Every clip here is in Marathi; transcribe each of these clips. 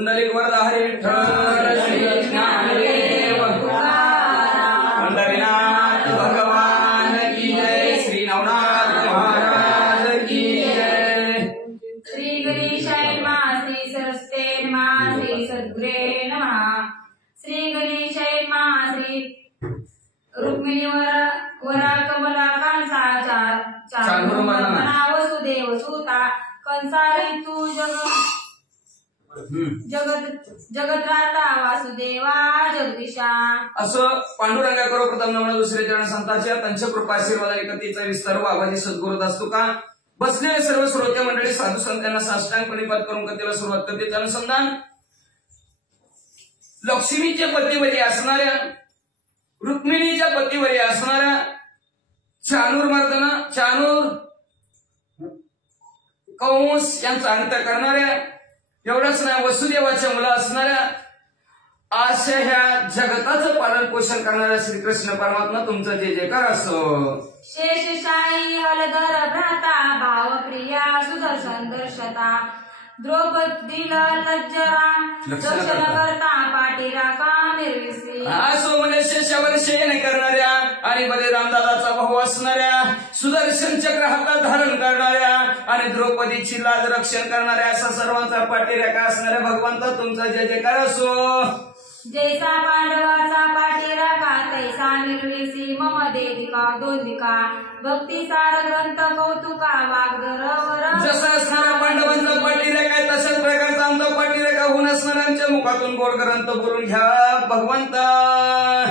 पुंडलिक वरदा हरी विठ्ठल श्री ज्ञानदेव पंढरीनाथ भगवान की जय, श्री नवनाथ महाराज की जय। श्री गणेशाय नमः, श्री सरस्वते नमः, श्री सद्गुरे नमः। श्री गणेशाय नमः, श्री रुक्मिणी वरा कमला कांसा चारुमर्दना वसुदेव सुता कंसारी तू जगत्राता वासुदेवा जगदीशा। असं पांडुरंगा करो प्रथम नमन दुसरे चरण संतांच्या त्यांच्या कृपा आशीर्वादाने कथेचा विस्तार बाबाजी सद्गुरू असतो का बसलेले सर्व श्रोते मंडळी साधू संतांना साष्टांग प्रणिपात करून कथेला सुरुवात करते। अनुसंधान लक्ष्मीच्या पतीवरी असणाऱ्या रुक्मिणीच्या पतीवरी असणाऱ्या चाणूर कंस यांचा अंत करणाऱ्या एवढंच नाही वसुदेवाच्या मुला असणाऱ्या अशा ह्या जगताचं पालन पोषण करणाऱ्या श्रीकृष्ण परमात्मा तुमचं जय जयकार असो। शेषशाही हलधर भ्राता भावप्रिया सुदर्शन दर्शता द्रौपदीला लज्जरा दर्शन करता पाटीरा कामिरविसी। असो म्हणजे शेषावर शयन करणाऱ्या आणि बलिराम दादाचा भाऊ असणाऱ्या सुदर्शन चक्र हातात धारण करणाऱ्या आणि द्रौपदीची लाज रक्षण करणाऱ्या असा सर्वांचा पाठीराखा असणाऱ्या भगवंता तुमचा जय जयकार असो। जैसा पांडवाचा पाठीराखा तैसा निर्विसी मम देदिका दोदिका भक्ती सार ग्रंथ कौतुका वाग्दरवर। जसा असणारा पांडवांचा पाठीराखा आहे तशाच प्रकारचा आमचा पाठीराखा होऊन असणाऱ्यांच्या मुखातून गोड ग्रंथ बोलून घ्या भगवंता।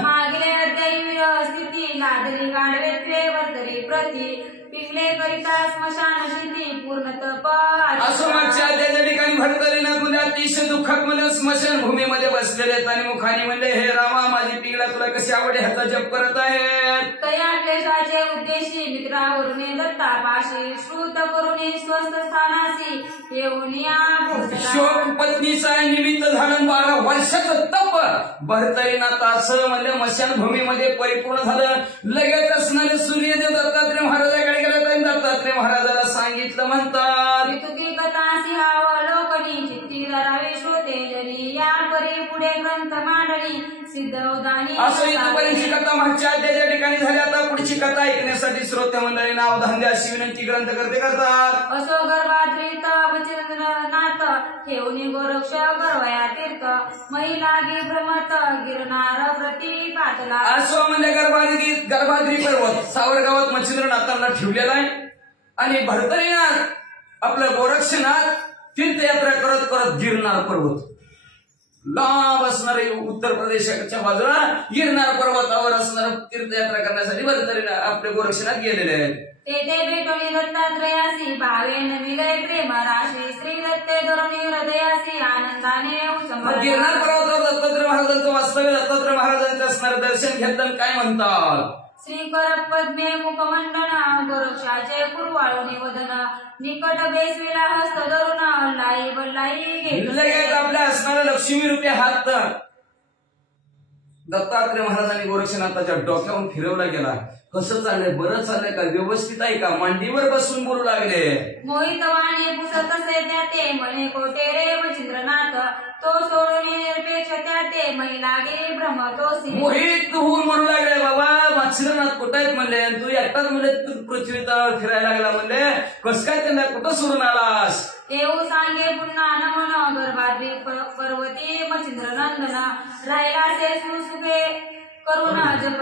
मागले दैव्य स्थिती लादली गाडवे त्रेवतरी प्रती पिकले करिता स्मशान शिती पूर्ण तप। असो मागच्या त्या ठिकाणी भरतरीना तुला अतिशय दुःखात मला स्मशान भूमीमध्ये बसलेले आहेत आणि मुखाने म्हणले हे रामा माझी पिंगला तुला कशी आवडे ह्याचा जप करत आहेत। तया क्लेशाचे उद्देशी मित्रावरून दत्ता पाशी श्रुत करून स्वस्थ स्थानासी येऊन या शोक पत्नीचा निमित्त झालं 12 वर्षाचं तप भरतरीनाथाचं म्हणजे स्मशान भूमीमध्ये परिपूर्ण झालं। लगेच असणारे सूर्यदेव दत्तात्रय महाराजाकडे गेले तर दत्तात्रय महाराजाला सांगितलं म्हणतात तुकी कथा सिंहावलोकनी चित्ती धरावे श्रोते जनी या परी पुढे ग्रंथ मांडणी सिद्धवदानी। असं इथपर्यंतची कथा मागच्या त्या ठिकाणी झाली। आता पुढची कथा ऐकण्यासाठी श्रोते मंडळींना अवधान द्या अशी विनंती ग्रंथकर्ते करतात। असो गर्भाद्रित वचंद्रनाथ ठेवणी गोरक्ष गर्वया तीर्थ महिलागी भ्रमत गिरनार प्रति पातला। असो म्हणजे गर्भाद्री पर्वत सावरगावात मच्छिंद्रनाथांना ठेवलेला आहे आणि भरतरीनाथ आपलं गोरक्षनाथ तीर्थयात्रा करत करत गिरनार पर्वत लांब असणारे उत्तर प्रदेशाच्या बाजूला गिरनार पर्वतावर असणारे तीर्थयात्रा करण्यासाठी भरतरीनाथ आपले गोरक्षनाथ गेलेले आहेत। तेथे भेटोनी दत्तात्रयासी भावेन विलय प्रेम राशी श्री दत्ते धरुणी हृदयासी आनंदाने गिरनार पर्वतावर दत्तात्रय महाराजांचं वास्तव्य दत्तात्रय महाराजांचं असणारं दर्शन घेतलं काय म्हणतात श्री कर पद्मे मुखमंडन गोरक्षाचे कुरवाळून वदन निकट बेसविला हस्त धरून लाई बल्लाई घेतलं आपल्या असणारा लक्ष्मी रूपी हात दत्तात्रय महाराजांनी गोरक्षनाथाच्या डोक्यावरून फिरवला गेला। कसं चाललंय बरं चाललंय का व्यवस्थित आहे का मांडीवर बसून बोलू लागले मोहित वाणी पुसत असे त्या ते म्हणे कोटे रे मच्छिंद्रनाथ तो सोडून निरपेक्ष त्या ते महिला गे भ्रमतोसी। मोहित होऊन म्हणू लागले बाबा मच्छिंद्रनाथ कुठं आहेत म्हणले तू एकटाच म्हणले तू पृथ्वीवर फिरायला लागला म्हणले कस काय त्यांना कुठं सोडून आलास। येऊ सांगे पुन्हा नमन गर्भाद्री पर्वती मच्छिंद्रनंदन राहिला ते सुसुखे करुण जप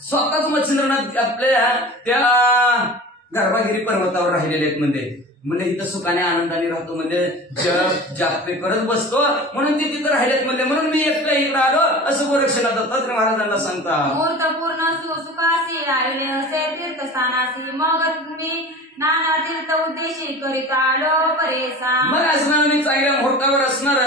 स्वतःच मच्छिंद्रनाथ आपल्या त्या गर्भागिरी पर्वतावर राहिलेले आहेत म्हणजे इथं सुखाने आनंदाने राहतो म्हणजे जप जापे करत बसतो म्हणून ते तिथं राहिलेत म्हणून मी एकटा इकडे आलो असं गोरक्षनाथ दत्तात्रय महाराजांना सांगतात। मूर्तपूर्ण सुखासी राहिले असे तीर्थस्थानासी मग मी नाना तीर्थ उद्देशी करीत आलो परेसा। मग असणार मी चांगल्या मुहूर्तावर असणार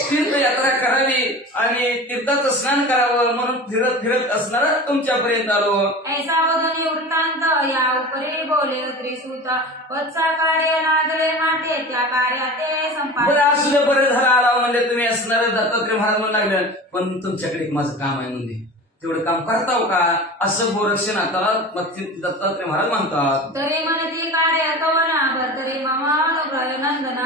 तीर्थयात्रा करावी आणि तीर्थात स्नान करावं म्हणून फिरत फिरत असणार तुमच्यापर्यंत आलो। ऐसा वदनी वृत्तांत या उपरी बोले त्रिसूत वत्सा कार्य नागले माटे त्या कार्याते संपादन। असं बरं झालं आला म्हणजे तुम्ही असणार दत्तात्रय महाराज म्हणून लागलं पण तुमच्याकडे एक माझं काम आहे म्हणजे तेवढं काम करताव का असं गोरक्षनाथाला दत्तात्रय महाराज म्हणतात। तरी म्हणती कार्य कवना भरतरी मम अनुग्रह नंदन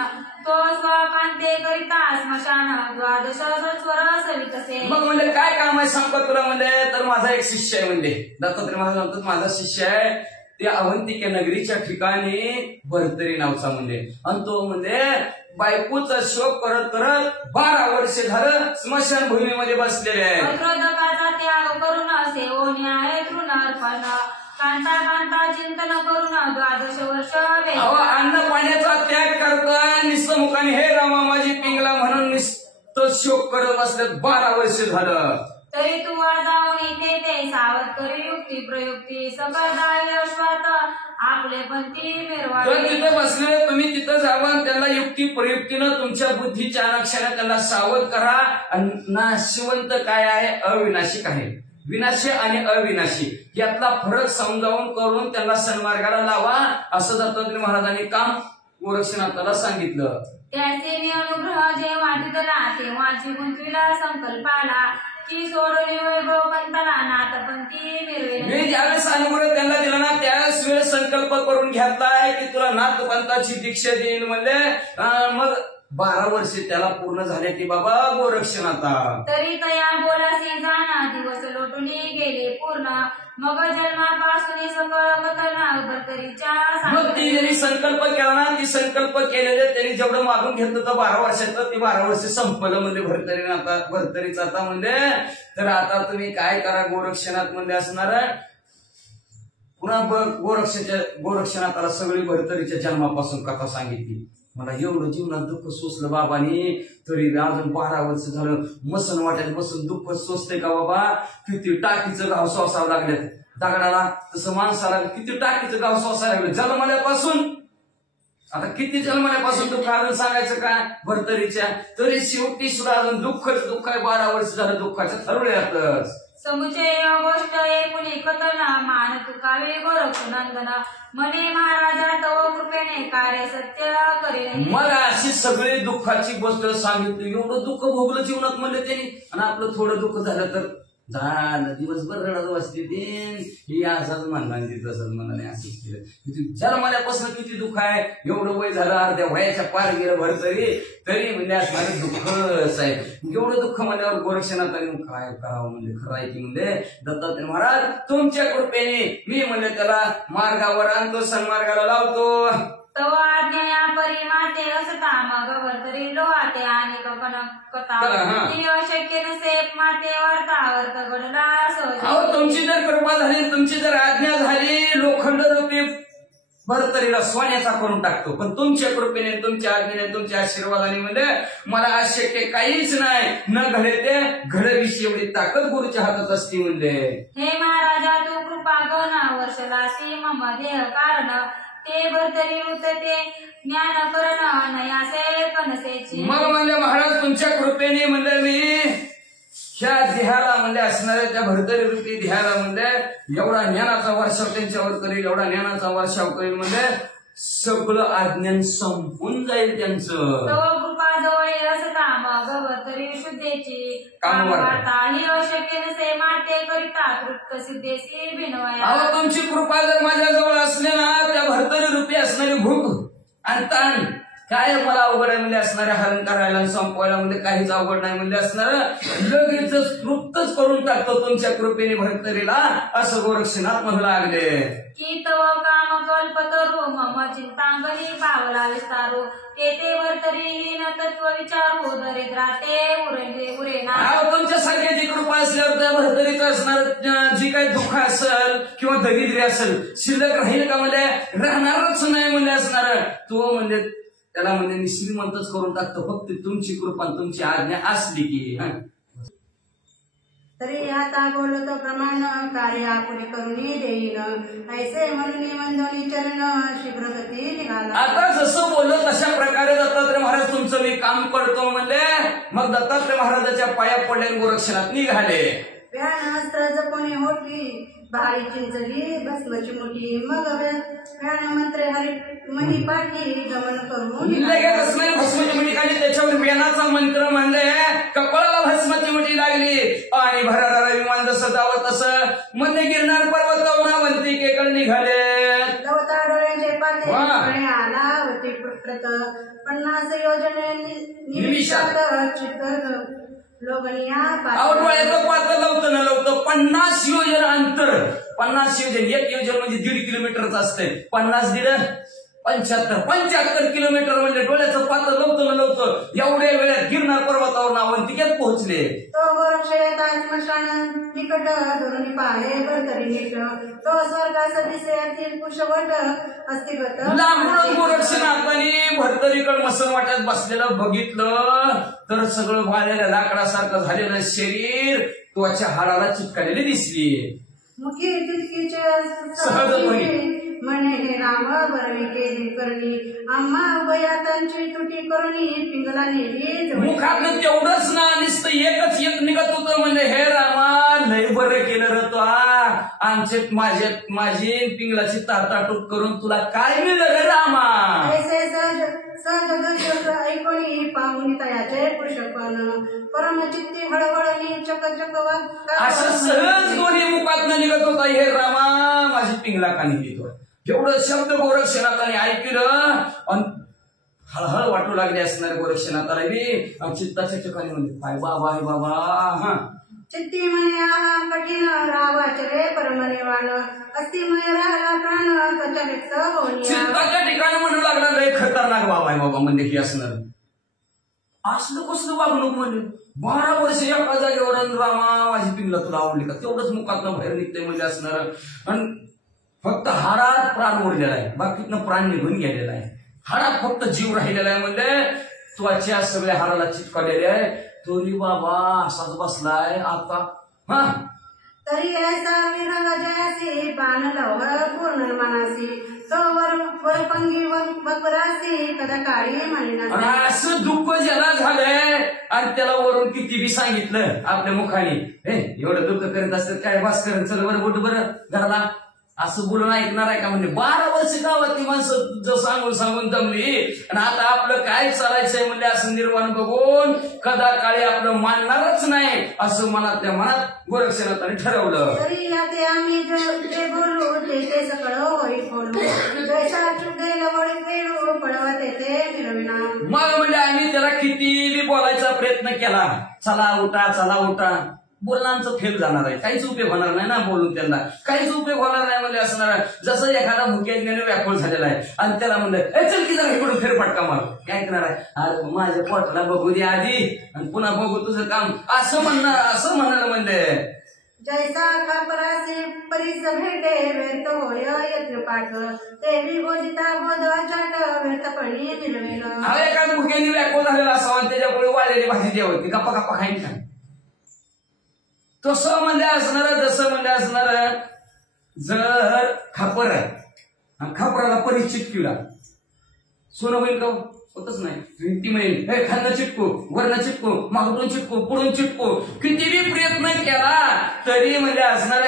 तो स्वकांते करिता स्मशान द्वादश संस्वर सवितसे. मग म्हणजे काय काम आहे सांगतो तुला म्हणजे, तर माझा एक शिष्य आहे म्हणजे दत्तात्रय महाराज म्हणतात माझा शिष्य आहे ते अवंतिके नगरीच्या ठिकाणी भरतरी नावचा म्हणजे, आणि तो म्हणजे बायकोचा शोक करत करत 12 वर्ष झालं स्मशानभूमीमध्ये बसलेले आहे. पत्रोदकाचा त्याग करून सेवोनी आहे तृणार्पण कांता कांता चिंतन करून 12 वर्ष अन्न पाण्याचा त्याग करतोय निस्तमुखाने, हे रामा माझी पिंगला म्हणून तो शोक करत बसले 12 वर्ष झालं. तरी तू जाऊन इथे ते सावध करी युक्ती प्रयुक्ती सकळ दावी अश्वात आपले पंथी तर तिथं बसले तुम्ही तिथं जावं, त्यांना युक्ती प्रयुक्तीनं तुमच्या बुद्धीच्या अनाक्षाने त्यांना सावध करा. नाशवंत काय आहे, अविनाशी काय आहे, विनाशी आणि अविनाशी यातला फरक समजावून करून त्यांना सन्मार्गाला लावा, असं दत्तात्रय महाराजांनी काम गोरक्षनाथाला सांगितलं. त्याचे मी अनुग्रह जे वाटितला तेव्हाची गुंतविला संकल्पाला की सोडून वैभव पंथाला नाथपंथी मिरवे. मी ज्यावेळेस अनुग्रह त्यांना दिला ना त्यावेळेस वेळ संकल्प करून घेतलाय की तुला नाथपंथाची दीक्षा देईल म्हणजे. मग 12 वर्षे त्याला पूर्ण झाले की बाबा गोरक्षनाथा. तरी तया बोलासी जाना दिवस लोटून गेले पूर्ण मग जन्मापासून सकळ कथना भरतरीच्या. मग ती ज्यांनी संकल्प केला ना ती संकल्प केलेले त्यांनी जेवढं मागून घेतलं तर 12 वर्षात ती 12 वर्ष संपलं म्हणजे भरतरीचं आता म्हणजे. तर आता तुम्ही काय करा गोरक्षनाथ म्हणजे असणार पुन्हा गोरक्षनाथाला सगळी भरतरीच्या जन्मापासून कथा सांगितली. मला एवढं जीवनात दुःख सोसलं बाबांनी, तरी अजून 12 वर्ष झालं मसन वाट्यात बसून दुःख सोसते का बाबा. किती टाकीचं गाव सोसावं लागल्यात दगडाला, तसं माणसाला किती टाकीचं गाव सोसायला लागलं जन्मल्यापासून. आता किती जन्मल्यापासून दुःख अजून सांगायचं काय भरतरीच्या, तरी शेवटी सुद्धा अजून दुःखच दुःख आहे. 12 वर्ष झालं दुःखाच्या ठरवल्यातच. समुचय गोष्ट एकूण कथन मान तुकावे गोरक्षनंदन म्हणे महाराजा तव कृपेने कार्य सत्य करेल. मला अशी सगळी दुःखाची गोष्ट सांगितली, एवढं दुःख भोगलं जीवनात म्हणले त्यांनी, आणि आपलं थोडं दुःख झालं तर झालं दिवसभर रडत बसते ते ही असंच म्हणणार तसंच म्हणाले असंच केलं. जन्मल्यापासून किती दुःख आहे, एवढं वय झालं अर्ध्या वयाच्या पार गेलं तरी म्हणजे असणारे दुःखच आहे. एवढं दुःख म्हणल्यावर गोरक्षनाथाने काय करावं म्हणजे खरं की म्हणजे दत्तात्रय महाराज तुमच्या कृपेने मी म्हणजे त्याला मार्गावर आणतो, सन्मार्गाला लावतो. तव आज्ञा परिमाते असता मग भरतरी लोहाते आणि कथा अशक्य नसे माते वार्तावर्त घडला सहज. तुमची जर कृपा झाली, तुमची जर आज्ञा झाली, लोखंड रूपी भरतरीला सोन्याचा करून टाकतो. पण तुमच्या कृपेने तुमच्या आज्ञेने तुमच्या आशीर्वादाने म्हणजे मला अशक्य काहीच नाही, न घडे ते घडविषयी एवढी ताकद गुरुच्या हातात असते म्हणजे. हे महाराजा तू कृपा गणा वर्षलासी मम देह कारण ते भरतरी वृत्ते ज्ञान करण नयासे कनसेची. मग म्हणजे महाराज तुमच्या कृपेने म्हणजे मी ह्या देहाला म्हणजे असणाऱ्या त्या भरतरी रूपी देहाला म्हणजे एवढा ज्ञानाचा वर्षाव त्यांच्यावर करील, एवढा ज्ञानाचा वर्षाव करील म्हणजे सगळं अज्ञान संपून जाईल त्यांचं. कृपा जवळ असता मग भरतरी शुद्धेची काम वार्ता ही अशक्य नसे माते करिता कृत सिद्धेशी बिनवया. तुमची कृपा जर माझ्याजवळ असली ना त्या भरतरी रूपी असणारी भूक आणि ताण काय मला अवघड आहे म्हणजे असणाऱ्या हरण करायला संपवायला म्हणजे काहीच अवघड नाही म्हणजे असणार लगेच तृप्तच करून टाकतो तुमच्या कृपेने भरतरीला, असं गोरक्षनाथ म्हणू लागले. की तव काम कल्पतरू मम चिंतांगणी पावला विस्तारू ते भरतरी न तत्व विचारू दरिद्राते उरेना. तुमच्या सारख्याची कृपा असल्यावर त्या भरतरीचं असणार जी काही दुःख असेल किंवा दरिद्री असेल शिल्लक राहील का म्हणजे राहणारच नाही म्हणजे असणार. तो म्हणजे त्याला म्हणजे श्रीमंतच करून टाकतो, फक्त तुमची कृपा तुमची आज्ञा असली की. तरी आता बोलतो प्रमाण कार्य आपण करून देईन ऐसे म्हणून वंदनी चरण शीघ्रगती निघाला. आता जसं बोलत तशा प्रकारे दत्तात्रय महाराज तुमचं मी काम करतो म्हणजे मग दत्तात्रय महाराजाच्या पाया पडले गोरक्षनाथ निघाले. व्यान हस्त्र जपोनी होती भारी चिंचली भस्मची मोठी मग व्यान मंत्र हरी मही पाठी गमन करून लगेच नाही भस्मची मुठी काढली, त्याच्यावर व्यानाचा मंत्र म्हणजे कपाळाला भस्मची मुठी लागली आणि भरारा विमान जसं जावं तसं मध्ये गिरणार पर्वतावरून वंतिकेकडे निघाले. गवता डोळ्यांचे पाते आला होती चित्रत 50 योजने निविषात चित्र लोगनिया डोळ्याचं पात्र लवतं न लवतं 50 योजना अंतर 50 योजन एक योजन म्हणजे 1.5 किलोमीटरचं असतंय 50 दिलं 75 किलोमीटर म्हणजे डोळ्याचं पात्र लवतं न लवतं एवढ्या वेळात गिरनार पर्वतावर अवंतिकेत पोहोचले. तो वृक्ष येतात स्मशान निकट धरुणी पाहे बरतरी नीट तो स्वर्गास दिसे अति कुशवट अस्तिगत लांबून गोरक्षनाथाने भरतरीकडे मसन वाट्यात बसलेलं बघितलं तर सगळं वाळलेल्या लाकडासारखं झालेलं शरीर त्वचा हाडाला चिटकालेली दिसली. मुखी तितकीचे म्हणे हे राम बरवी केली करणी आम्हा उभयातांची तुटी करुणी पिंगला नेली. मुखातनं तेवढंच ना नुसतं एकच एक निघत होतं म्हणजे हे रामा लय बरं केलं रे तू आमचे माझी पिंगलाची ताटाटूट करून तुला काय मिळलं रे रामा. सहज ऐकोणी पाहुणी तयाचे पुरुषपण परमचित्ती हळहळणी चकचक असं सहज दोन्ही मुखातनं निघत होता हे रामा माझी पिंगला का निघतो. एवढं शब्द गोरक्षनाथाने ऐकलं आणि हळहळ वाटू लागले असणारे गोरक्षनाथाला बी चित्ताच्या ठिकाणी म्हणजे काय बाबा हे बाबा. हा चित्ती म्हणे कठीण रावाचे रे परमने वाण अस्तिमय राहिला प्राण त्वचा व्यक्त होऊन चित्ताच्या ठिकाणी म्हणू लागला लय खतरनाक बाबा आहे बाबा म्हणजे ही असणार असलं कसलं वागणूक म्हणजे 12 वर्ष एका जागेवर रामा माझी पिंगला तुला आवडली का तेवढंच मुखातनं बाहेर निघतंय म्हणजे असणार. आणि फक्त हाडात प्राण उरलेला आहे बाकीतनं प्राण निघून गेलेला आहे. हाडात फक्त जीव राहिलेला आहे म्हणजे त्वचा सगळ्या हाडाला चिटकलेले आहे. तोरी बाबा असाच बसलाय आता. हा तरी ऐसा विरह जयासी बाण लव पूर्ण मनासी तो वरपंगी वपरासी कदा काळी म्हणा. असं दुःख ज्याला झालंय आणि त्याला वरून किती बी सांगितलं आपल्या मुखाने एवढं दुःख करीत असतं काय भास्कर चल बरं बोट बरं घराला असं बोलून ऐकणार आहे का म्हणजे 12 वर्ष गावात ती माणसं सांगून सांगून जमली आणि आता आपलं काय चालायचंय म्हणजे असं निर्माण बघून कदा काळी आपलं मानणारच नाही असं मनातल्या मनात गोरक्षनाथाने ठरवलं. तरी याते आम्ही जे बोलू ते सगळं होई बोलू जैसा चुकेल वळी पेरू पळवते ते फिरविना. मग म्हणजे आम्ही त्याला किती बी बोलायचा प्रयत्न केला चला उठा बोलणं आमचं फेल जाणार आहे काहीच उपयोग होणार नाही ना बोलून त्यांना काहीच उपयोग होणार नाही म्हणजे असणार. जसं एखादा भुक्याने व्याकुळ झालेला आहे आणि त्याला म्हणलं चल की जरा इकडून फेरफटका मार काय करणार आहे अरे माझ्या पोटाला बघू दे आधी आणि पुन्हा बघू तुझं काम असं म्हणणार म्हणजे जैसा खापरासी परीस भेटे व्यर्थ होय यत्न पाठ ते विभोजिता बोध चाट व्यर्थपणी मिळवेल. हा एखादा भुक्याने व्याकुळ झालेला असावा आणि त्याच्यापुढे वाळलेली भाजी जेवते गप्पा गप्पा खाईन का तसं म्हणजे असणार. जसं म्हणजे असणार जर खापर आहे आणि खापराला परी चिटकीला सोनं होईल का होतच नाही. ती म्हणजे खालनं चिटकू वरनं चिटकू मागून चिटकू पुढून चिटकू किती बी प्रयत्न केला तरी म्हणजे असणार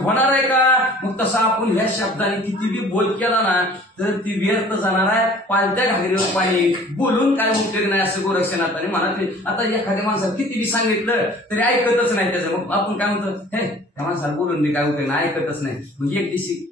होणार आहे का. मग तसं आपण ह्या शब्दाने किती बी बोल केला ना तर ती व्यर्थ जाणार आहे. पालत्या घागरीवर पाणी बोलून काय उपयोग नाही असं गोरक्षनाथाने म्हणाले. आता एखाद्या माणसाला किती बी सांगितलं तरी ऐकतच नाही त्याचं. मग आपण काय म्हणतो हे त्या माणसाला बोलून बी काय उपयोग नाही ऐकतच नाही म्हणजे एक दिवशी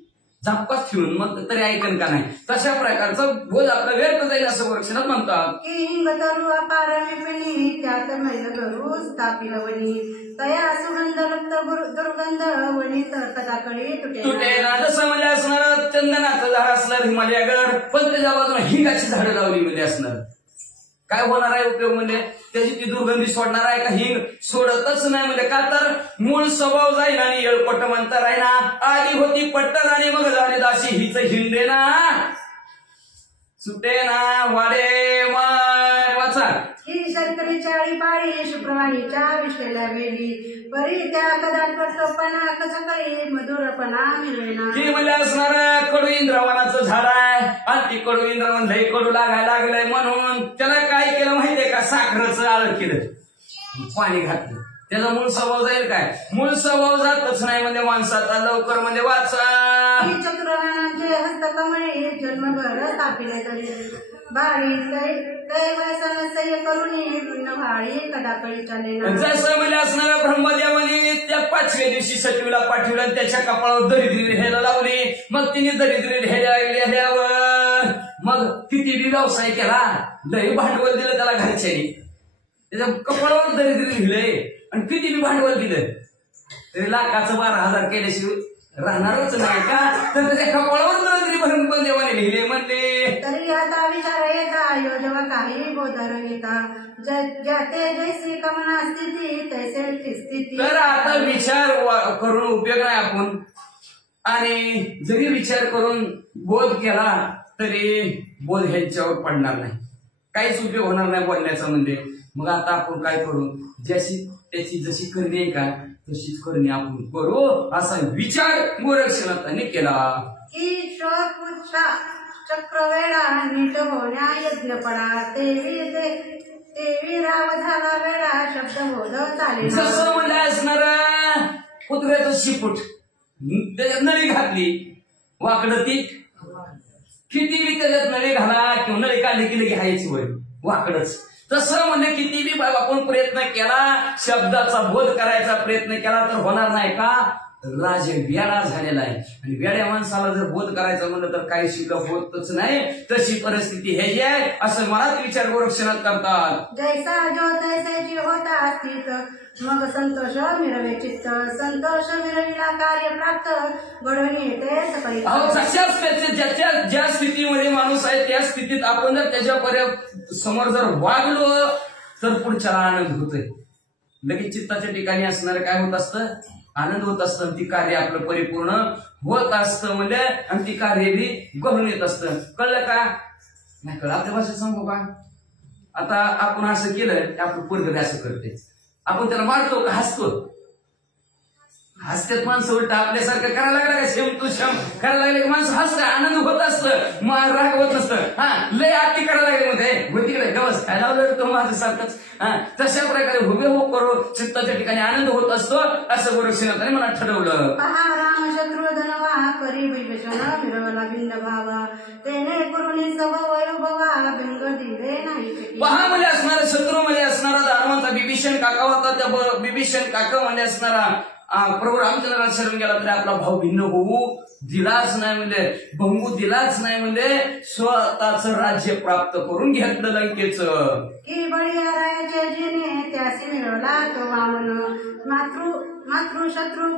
झपकाच ठेवून मग तरी ऐकन का नाही तशा प्रकारचं बोल आपलं व्यर्थ जाईल असं गोरक्षनाथ म्हणतात. हिंग तरू अपार विपिणी त्यात मैल करू स्थापिल वनी तया सुगंध रक्त दुर्गंध वणी कदाकळी तुटे ना. जसं म्हणजे असणार चंदनाचं झाड असणार हिमालयागड पण त्याच्या बाजूला हिंगाची झाडं लावली म्हणजे असणार काय होणार आहे उपयोग म्हणजे त्याची ती दुर्गंधी सोडणार आहे का हिंग सोडतच नाही म्हणजे का तर मूळ स्वभाव जाईल आणि येळपट म्हणता आहे ना आधी होती पट्टन आणि मग झाली दाशी हिच हिंदे ना सुटे ना वाडे वाचा ही शर्करीच्या पाळी शुक्रवाणीच्या विश्लेला वेली परी त्या कदा करतोपणा कसकळी मधुरपणा मिळेना. ती म्हणजे असणार कडू इंद्रवनाचं झाड आहे आणि ती कडू इंद्रवन लई कडू लागायला लागलंय म्हणून त्याला काय केलं माहितीये का साखरेचं आळं केलं पाणी घातलं त्याचा मूळ स्वभाव जाईल काय मूळ स्वभाव जातच नाही म्हणजे माणसाचा लवकर म्हणजे वाचा. चतुर्हानाचे हस्तकमळे जन्मभर स्थापिले तरी भाळी कैवसन सह्य करून भाळी कदाकळी चालेना. जसं म्हणजे असणाऱ्या ब्रह्मदेवाने त्या 5व्या दिवशी सटवीला पाठवलं त्याच्या कपाळावर दरिद्री लिहायला लावली. मग तिने दरिद्री लिहायला मग किती बी व्यवसाय केला, लय भांडवल दिलं त्याला घरच्यानी, त्याच्या कपाळावर दरिद्री लिहिलंय आणि किती बी भांडवल दिलं तरी लाखाचं 12,000 केल्याशिवाय राहणारच नाही का? तर त्याच्या कपाळावर दरिद्री भरून पण देवाने लिहिले म्हणले. तरी आता विचार येता यो जेव्हा काही गोदर येता ज्याते जैसी कमना स्थिती तैसे स्थिती. तर आता विचार करून उपयोग नाही आपण, आणि जरी विचार करून बोध केला तरी बोध ह्यांच्यावर पडणार नाही, काहीच उपयोग होणार नाही बोलण्याचा. म्हणजे मग आता आपण काय करू, ज्याची त्याची जशी करणी आहे का तशीच करणी आपण करू, असा विचार गोरक्षनाथांनी केला. ईश्वर पुच्छा चक्रवेळा नीट होण्या यज्ञ पडा तेवी राव झाला वेळा शब्द बोध चाले. जसं म्हणजे असणार कुत्र्याचं शिपूट त्याच्यात नळी घातली वाकडं ती किती बी त्याच्यात नळी घाला किंवा नळी काढली की लगे हायची वर वाकडच. तसं म्हणजे किती बी आपण प्रयत्न केला, शब्दाचा बोध करायचा प्रयत्न केला तर होणार नाही का? राजे वेडा झालेला आहे, आणि वेड्या माणसाला जर बोध करायचं म्हणलं तर काही शिल्लक होतच नाही. तशी परिस्थिती हे आहे असं मनात विचार गोरक्षनाथ करतात. जैसा जो तैसेची होता स्थित मग संतोष मिरवे चित्त संतोष मिरविला कार्य प्राप्त घडून येते सकाळी. ज्या स्थितीमध्ये माणूस आहे त्या स्थितीत आपण जर त्याच्यापर्यंत समोर जर वागलो तर पुढच्याला आनंद होतोय. लगेच चित्ताच्या ठिकाणी असणार काय होत असतं, आनंद होत असतं, ती कार्य आपलं परिपूर्ण होत असतं म्हणजे, आणि ती कार्य बी घडून येत असतं. कळलं का? नाही कळलं. आपल्या भाषेत सांगू का? आता आपण असं केलं की आपलं पोरगं असं करते, आपण त्याला मारतो का हसतो? हसत्यात माणसं उलट आपल्यासारखं करायला लागला का शेम तू शम करायला लागले की माणसं हसतं, आनंद होत असतं, राग होत नसतं. लय आरती करायला लागले मध्ये तिकडे गवस काय लावलं तो माझं सारखंच. तशा प्रकारे हुबे हो करो चित्ताच्या ठिकाणी आनंद होत असतो असं गोरक्षनाथाने मला ठरवलं. पहा राम शत्रुधनवा परी विभीषण मिरवला भिन्न भावा तेने गुरुनी सव वैभवा भिंग दिले नाही. पहा मध्ये असणारा शत्रू मध्ये असणारा दानवंत बिभीषण काका होता. त्या बिभीषण काका मध्ये असणारा प्रभू रामचंद्राला शरण गेला तरी आपला भाऊ भिन्न होऊ दिलाच नाही, म्हणजे भंगू दिलाच नाही, म्हणजे स्वतःच राज्य प्राप्त करून घेतलं लंकेचं. की बळीरायाचे जिने त्यासी मिळवला तो वामन मातृ शत्रू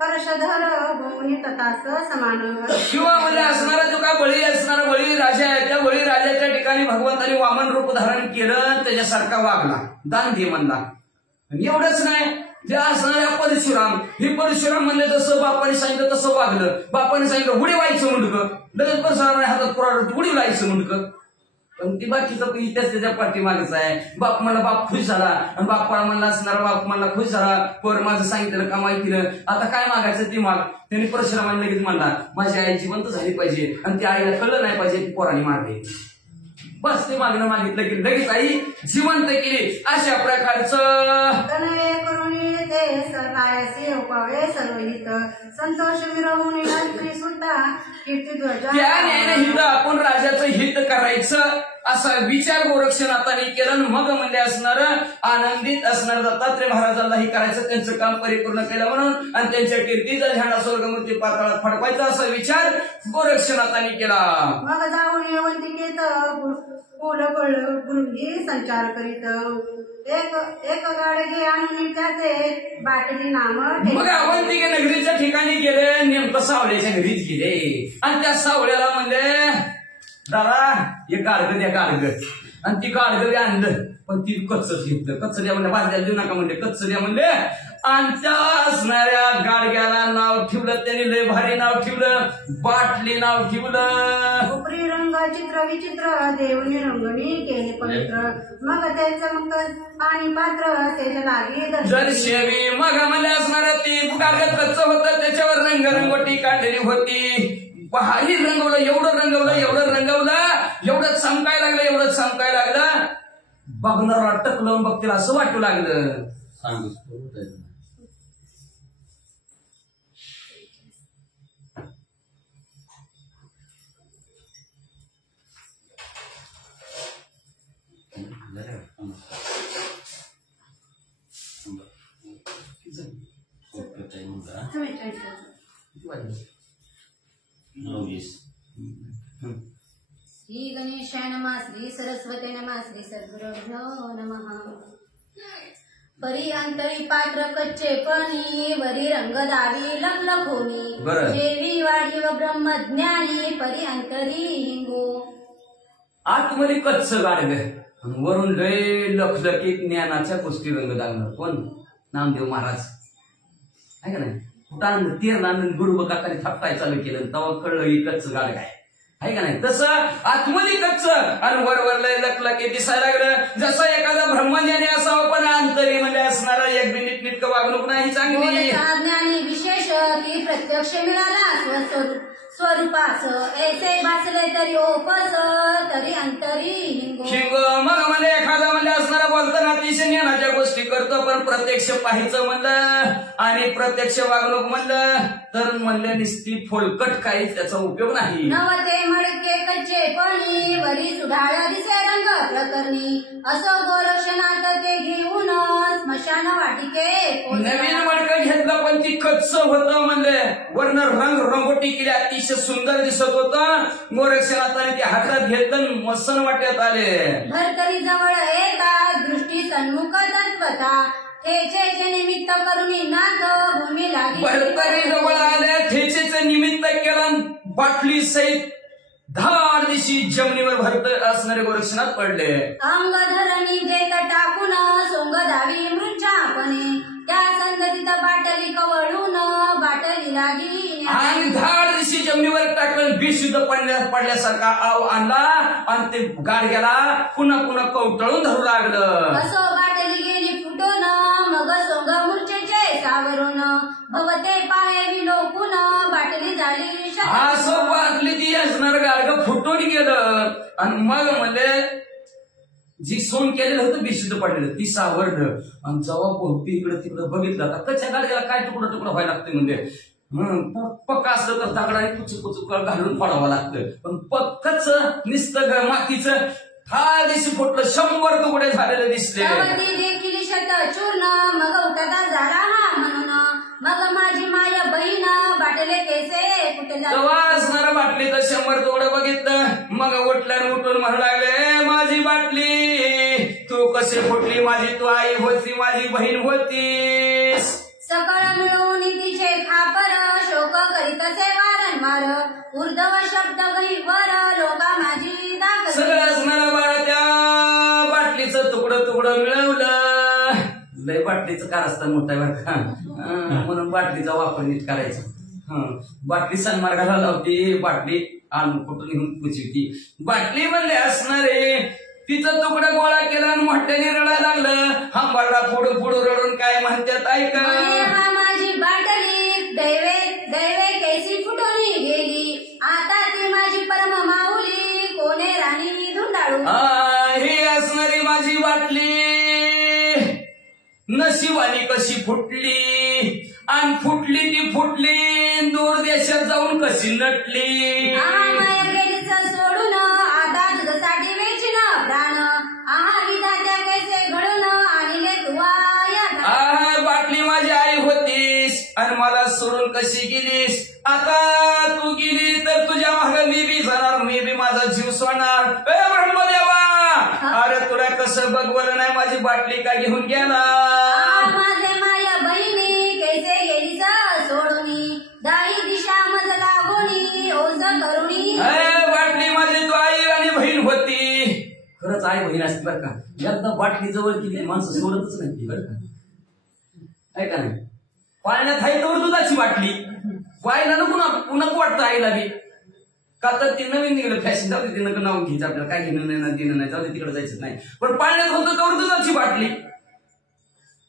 परशधर भूमी तथाच समान. शिवामध्ये असणारा जो काय बळी असणारा बळी राजा आहे त्या बळी राजाच्या ठिकाणी भगवंताने वामन रूप धारण केलं, त्याच्यासारखा वागला, दान दे म्हणला. एवढंच नाही, जे असणाऱ्या परशुराम हे परशुराम म्हणले जसं बापाने सांगितलं तसं वागलं. बापाने सांगितलं उडी व्हायचं मुंडकं, लगेच परशुरामाने हातात पुराड उडी व्हायचं मुंडकं. पण ती बाकीचं इतिहास त्याच्या पाठीमागच आहे. बाप म्हणला बाप खुश झाला, आणि बाप्पा म्हणला असणारा बाप म्हणला खुश झाला, पोर माझं सांगितलं कमाई केलं, आता काय मागायचं ती माग. त्यांनी परशुरामाने लगेच म्हणला माझी आई जिवंत झाली पाहिजे, आणि त्या आईला कळलं नाही पाहिजे की पोराने मारले. बस ते मागणं मागितलं की लगेच आई जिवंत केली. अशा प्रकारचं सर्वहित संतोष मिरवून सुद्धा कीर्तिध्वजा. त्या हित आपण राजाचं हित करायचं असा विचार गोरक्षनाथाने केलं. मग म्हणजे असणार आनंदित असणार दत्तात्रय महाराजांनाही करायचं, त्यांचं काम परिपूर्ण केलं म्हणून, आणि त्यांच्या कीर्तीचा झेंडा स्वर्गमूर्ती पाताळात फडकवायचा असा विचार गोरक्षनाथाने केला. मग जाऊन यवंतिकेत गुरुंगी संचार करीत एक गाडगे आणून त्याचे बाटली नाम. मग अवंतिके नगरीच्या ठिकाणी गेले, नेमकं सावळ्याच्या घरीच गेले, आणि त्या सावळ्याला म्हणजे दादा हे गाडगं द्या गाडगं, आणि ती गाडगं द्या आणलं, पण ती कच्च घेतलं. कच्च द्या म्हणजे भाजल्याला देऊ नका म्हणजे कच्च द्या म्हणजे, आणि त्या असणाऱ्या गाडग्याला नाव ठेवलं त्यांनी, लय भारी नाव ठेवलं, बाटली नाव ठेवलं. उपरी रंग चित्र विचित्र देवनी रंगणी केले पवित्र मग त्याचं मग आणि पात्र त्याच्या लागी दर्शवी. मग म्हणजे असणारं ती गाडगं कच्च होतं, त्याच्यावर रंगरंगोटी काढलेली होती. भारी रंगवलं, एवढं रंगवलं, एवढं चमकायला लागलं, एवढं चमकायला लागलं, बघणारा टकलं बघतील असं वाटू लागलं. भगवते नमः श्री सद्गुरुभ्यो नमः. परी अंतरी पात्र कच्चे पणी वरी रंग दावी लखलखोनी बरं. देवी वाडी व ब्रह्मज्ञानी परी अंतरी हिंगो. आतमध्ये कच्च गाडग वरून लय लखलखीत ज्ञानाच्या गोष्टी रंग लागणार. कोण? नामदेव महाराज आहे का नाही. कुठं तेर आणून गुडब काकाने थापटाय चालू केलं तेव्हा कळलं ही कच्च गाडग आहे का नाही. तसं आतमध्ये कच्च आणि वरवर लय लखलखीत दिसायला लागलं. जसं एखादा ब्रह्मज्ञानी असावं पण अंतरी म्हणजे असणारा एक मिनिट नीटकं वागणूक नाही चांगली. ज्ञानी विशेष ती प्रत्यक्ष मिळाला स्वरूपास ऐसे भासले तरी ओपस तरी अंतरी हिंगो. शिंग मग म्हणजे एखादा म्हणजे असणारा बोलताना अतिशय ज्ञानाच्या गोष्टी करतो पण प्रत्यक्ष पाहायचं म्हणलं आणि प्रत्यक्ष वागणूक म्हणलं तर म्हणलं निस्ती फोलकट काहीच त्याचा उपयोग नाही. नवते मडके कच्चे पणी वरी सुढाळा दिसे रंग प्रकरणी असो गोरक्षनाथ ते घेऊन स्मशान वाटिके नवीन मडकं घेतलं पण ती कच्च होतं म्हणले. वर्ण रंग रंगोटी केली अतिशय सुंदर दिसत होतं. गोरक्षनाथाने ते हातात घेतलं मसन वाट्यात आले. भरतरी जवळ येता दृष्टी सन्मुख तत्वता ठेचेचे निमित्त करुणी नाग भूमी लागी. भरतरी जवळ आले ठेचेचं निमित्त केलं बाटली सहित धार दिशी जमिनीवर भरत असणारे गोरक्षनाथ पडले. अंग धरणी जेत टाकून सोंग दावी मृच्छापणे त्या संगतीत बाटली कवळून बाटली लागी. आणि धाड दिशी जमिनीवर टाकलं बेशुद्ध पडल्यासारखा आव आणला आणि ते गाडग्याला पुन्हा पुन्हा कवटळून धरू लागलं. असो बाटली गेली फुटून मग सोंग मूर्छेचे सावरून भवते पाय विलोकून बाटली झाली असं बाटली ती असणार गाडगं फुटून गेलं आणि मग म्हणजे जी सोन केलेलं होतं बेशुद्ध पडलेलं ती सावरलं आणि जेव्हा भोवती इकडे तिकडे बघितलं तर कच्च्या गाडग्याला काय तुकडा तुकडा व्हायला लागतं म्हणजे पक्का असलं तर दगडाने कुचूक घालून पडावं लागतं पण पक्कच निसतं मातीचं हा दिवशी फुटलं 100 तुकडे झालेले दिसले. देखील शत चूर्ण मग उठता झाला हा म्हणून मग माझी माया बहीण बाटले केसे तेव्हा असणारा बाटली तर 100 तुकडे बघितलं. मग उठल्यानं उठून म्हणू लागले माझी बाटली तू कसे फुटली. माझी तू आई होती माझी बहीण होतीस. सकळ मिळवून तिचे खापर शोक करीत असे वारंवार उर्धव शब्द गहिवर लोका माझी दाखल. सगळं असणारा बाळा त्या बाटलीचं तुकडं मिळवलं. लय बाटलीचं कार असतं मोठ्या बरं का म्हणून बाटलीचा वापर नीट करायचा. बाटली सन्मार्गाला लावती बाटली आणून कुठून घेऊन पुचवती. बाटली म्हणले असणारे तिचं तुकडं गोळा केला आणि मोठ्याने रडायला लागलं. हांबारडा पुढं पुढं रडून काय म्हणतात ऐका. माझी बाटली दैवे कैसी फुटून गेली आता ती माझी परम माऊली कोणे राणी धुंडाळू. ही असणारी माझी बाटली नशिबाने कशी फुटली आणि फुटली ती फुटली दूर देशात जाऊन कशी नटली. सोडून आता तुझ्यासाठी वेचीन प्राण विधात्या कैसे घडून आणले तुवा. बाटली माझी आई होतीस आणि मला सोडून कशी गेलीस. आता तू गेली तर तुझ्या मागे मी बी जाणार मी बी माझा जीव सोडणार. ब्रह्मदेवा अरे तुला कसं बघवलं नाही माझी बाटली का घेऊन गेला. माझे माया बहिणी कैसे गेली सोडून दाही दिशा मज लागोनी ओझ करुणी. बाटली माझी तू आई आणि बहीण होती. खरंच आई बहीण असते बरं का. एकदा बाटली जवळ केली माणसं सोडतच नाही बरं का. आहे का नाही. पाळण्यात आहे तर दुधाची बाटली पाहायला नको वाटतं आईला बी का तर ती नवीन निघलं फॅशन जाऊ दे तिनं नाव घ्यायचं आपल्याला काय घेणं नाही देणं नाही जाऊ दे तिकडे जायचं नाही. पण पाळण्यात होतं तर दुधाची बाटली.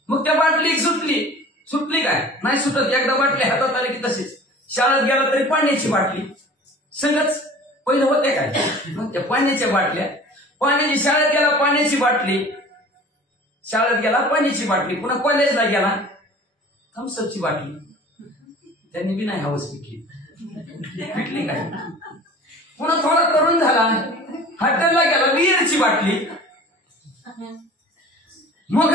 मग त्या बाटली सुटली काय नाही सुटत. एकदा बाटली हातात आली की तशीच. शाळेत गेला तरी पाण्याची बाटली संगच पहिलं होते काय मग त्या पाण्याच्या बाटल्या पाण्याची शाळेत गेला पाण्याची बाटली शाळेत गेला पाण्याची बाटली पुन्हा कॉलेजला गेला थम्सअपची बाटली. त्यांनी बी नाही हवस पिटली काय. पुन्हा थोडा तरुण झाला हॉटेलला गेला बिअरची बाटली. मग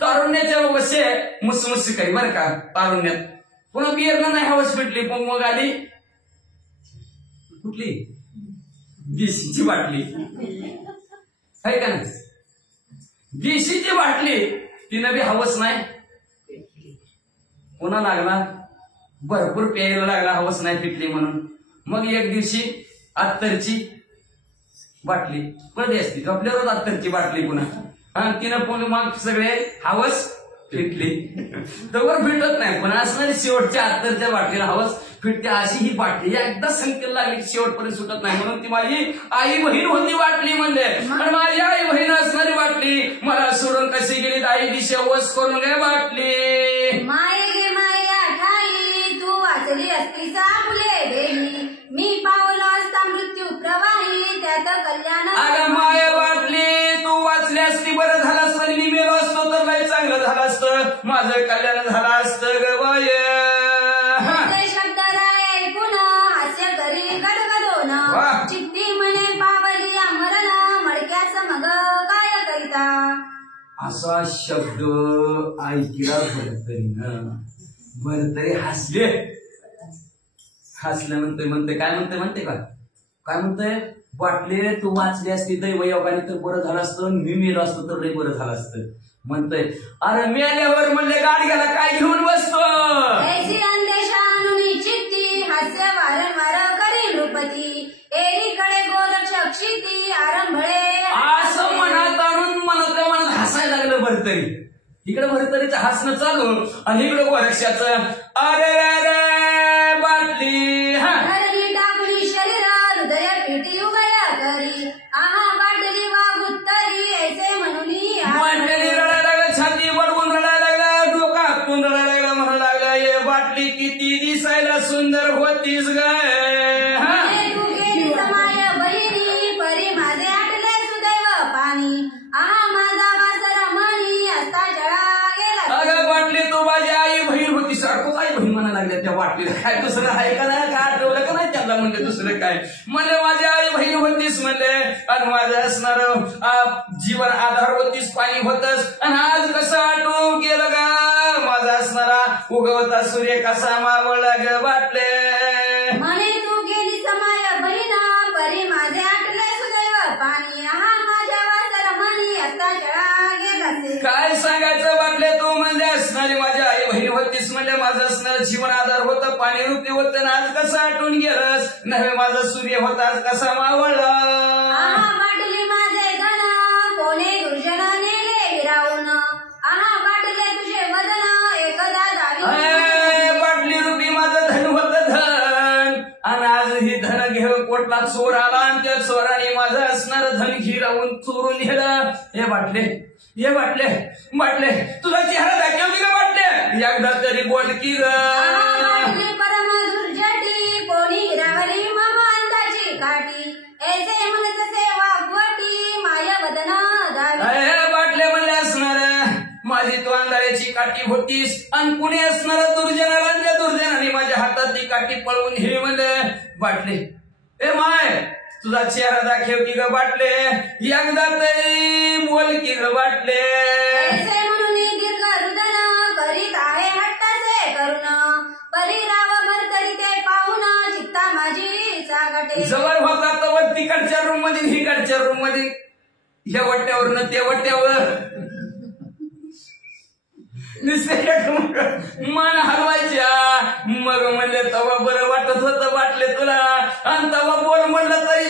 तारुण्याच्या वशे मुसमुसी काही बरं का तारुण्यात पुन्हा बिअरला नाही हवस पिटली. मग आली कुठली देशीची बाटली. आहे का नाही? देशीची बाटली तिनं बी हवस नाही, पुन्हा लागला भरपूर प्यायला लागला, हवस नाही पिटली म्हणून. मग एक दिवशी अत्तरची बाटली परदेशी आपल्यावर अत्तरची बाटली पुन्हा, आणि तिनं पुन्हा मग सगळे हवस फिटली. तवर फिटत नाही, पण असणारी शेवटच्या अत्तरच्या बाटलीला हवस फिटते. अशी ही बाटली एकदा संख्येला लागली शेवटपर्यंत सुटत नाही. म्हणून ती माझी आई बहीण होती बाटली म्हणले, आणि माझी आई बहीण असणारी बाटली मला सोडून कशी गेली आई दिशा वस करून गे बाटली. माये गे माया ठाई तू वाचली असती साबुले देही, मी पावलो असता मृत्यू प्रवाही त्यात कल्याण. अगं माया बाटली तू वाचली असती बरं झालं असतं, मी मेलो असतो तर लय चांगलं झालं असतं, माझं कल्याण झालं असतं ग बाय. शब्द राय ऐकून हास्य करी गडगडोन, वाह. चित्ती म्हणे पावली अमरण मडक्याच मग काय करिता. असा शब्द ऐकला भरतरी हसले. हसल्यानंतर म्हणते काय म्हणते काय म्हणते, बाटले तू वाचली असती दैवयोगाने तर बरं झालं असतं, मी मेलो असतो तर लय बरं झालं असतं. म्हणतंय अरे मेल्यावर म्हणले गाडग्याला काय घेऊन बसतो. ऐसी अंदेशा अनुनी चित्ती हास्य वारंवार करी नृपती, एकीकडे गोलक्ष क्षिती आरंभळे. असं मनात आणून मनात हसायला लागलं भरतरी. इकडे भरतरीचं हसणं चालू आणि इकडे गोरक्षाचं अरे अरे बाटली. हा धरणी टाकली शरीर हृदय पेटी उभया करी, आहा बाटली वागुत्तरी ऐसे म्हणून बाटली रडायला लागला, छाती बडवून रडायला लागला, डोकातून रडायला लागला, म्हणू लागला ये बाटली किती दिसायला सुंदर होतीस गाय. तू गेली समाय बहिणी परी माझे आटले सुदैव पाणी, आहा माझा वासर मणी असता जळा गेला. अगं बाटली तू माझी आई बहीण होती, सारखं आई बहीण म्हणायला लागल्या त्या बाटलीला. काय दुसरं आहे का नाही, काय आठवलं का नाही त्यांना म्हणले दुसरं काय म्हणले, माझी आई बहीण होतीस म्हणले, आणि माझं असणार जीवन आधार होतीस, पाणी होतस, आणि आज कसं आठवून गेलं गा माझा असणारा उगवता सूर्य कसा मावळला ग बाटले. म्हणे तू गेली समाय बहिणा परी माझे आटले सुदैव पाणी, आहा माझ्या वासर मणी असता जळा गेला. काय सांगायचं बाटले, तू म्हणजे असणारी माझी आई बहीण होतीस म्हणले, माझं असणारं जीवन आधार होतं, पाणी रूपी होतं, आज कसं आठवून गेलंस, नव्हे माझा सूर्य होता आज कसा मावळला. आहा बाटली माझे धन कोणे दुर्जन नेले हिरावून, आहा बाटले तुझे वदन एकदा दावी. बाटली रूपी माझं धन होतं धन, आणि आज ही धन घेऊन कोटला चोर आला, आणि त्या चोराने माझं असणारं धन हिरावून चोरून नेलं. हे बाटले तुला चेहरा दाखवली का बाटले, एकदा तरी बोल की ग. बाटली परम दुर्जटी कोणी हिरावली मग अंदाची काठी, ऐसे म्हणत सेवा गोटी माया वदन दावी. बाटले म्हणले असणार माझी तू अंधाऱ्याची काठी होतीस, आणि कुणी असणार दुर्जनाला, त्या दुर्जनाने माझ्या हातातली काठी पळवून घे म्हणले. बाटले ए माय तुझा चेहरा दाखव की ग बाटले, एकदा तरी बोल की ग बाटले. ऐसे म्हणून दीर्घ रुदन करीत आहे हट्टाचे करुण, परिराव भरतरी ते पाहून चित्ता माझी चागटे. जवळ होता तर तिकडच्या रूम मध्ये हिकडच्या रूम मध्ये, ह्या वट्ट्यावरून त्या वट्ट्यावर मन हलवायच्या. मग म्हणले तवा बरं वाटत होतं बाटले तुला, आणि तवा बोल म्हणलं तरी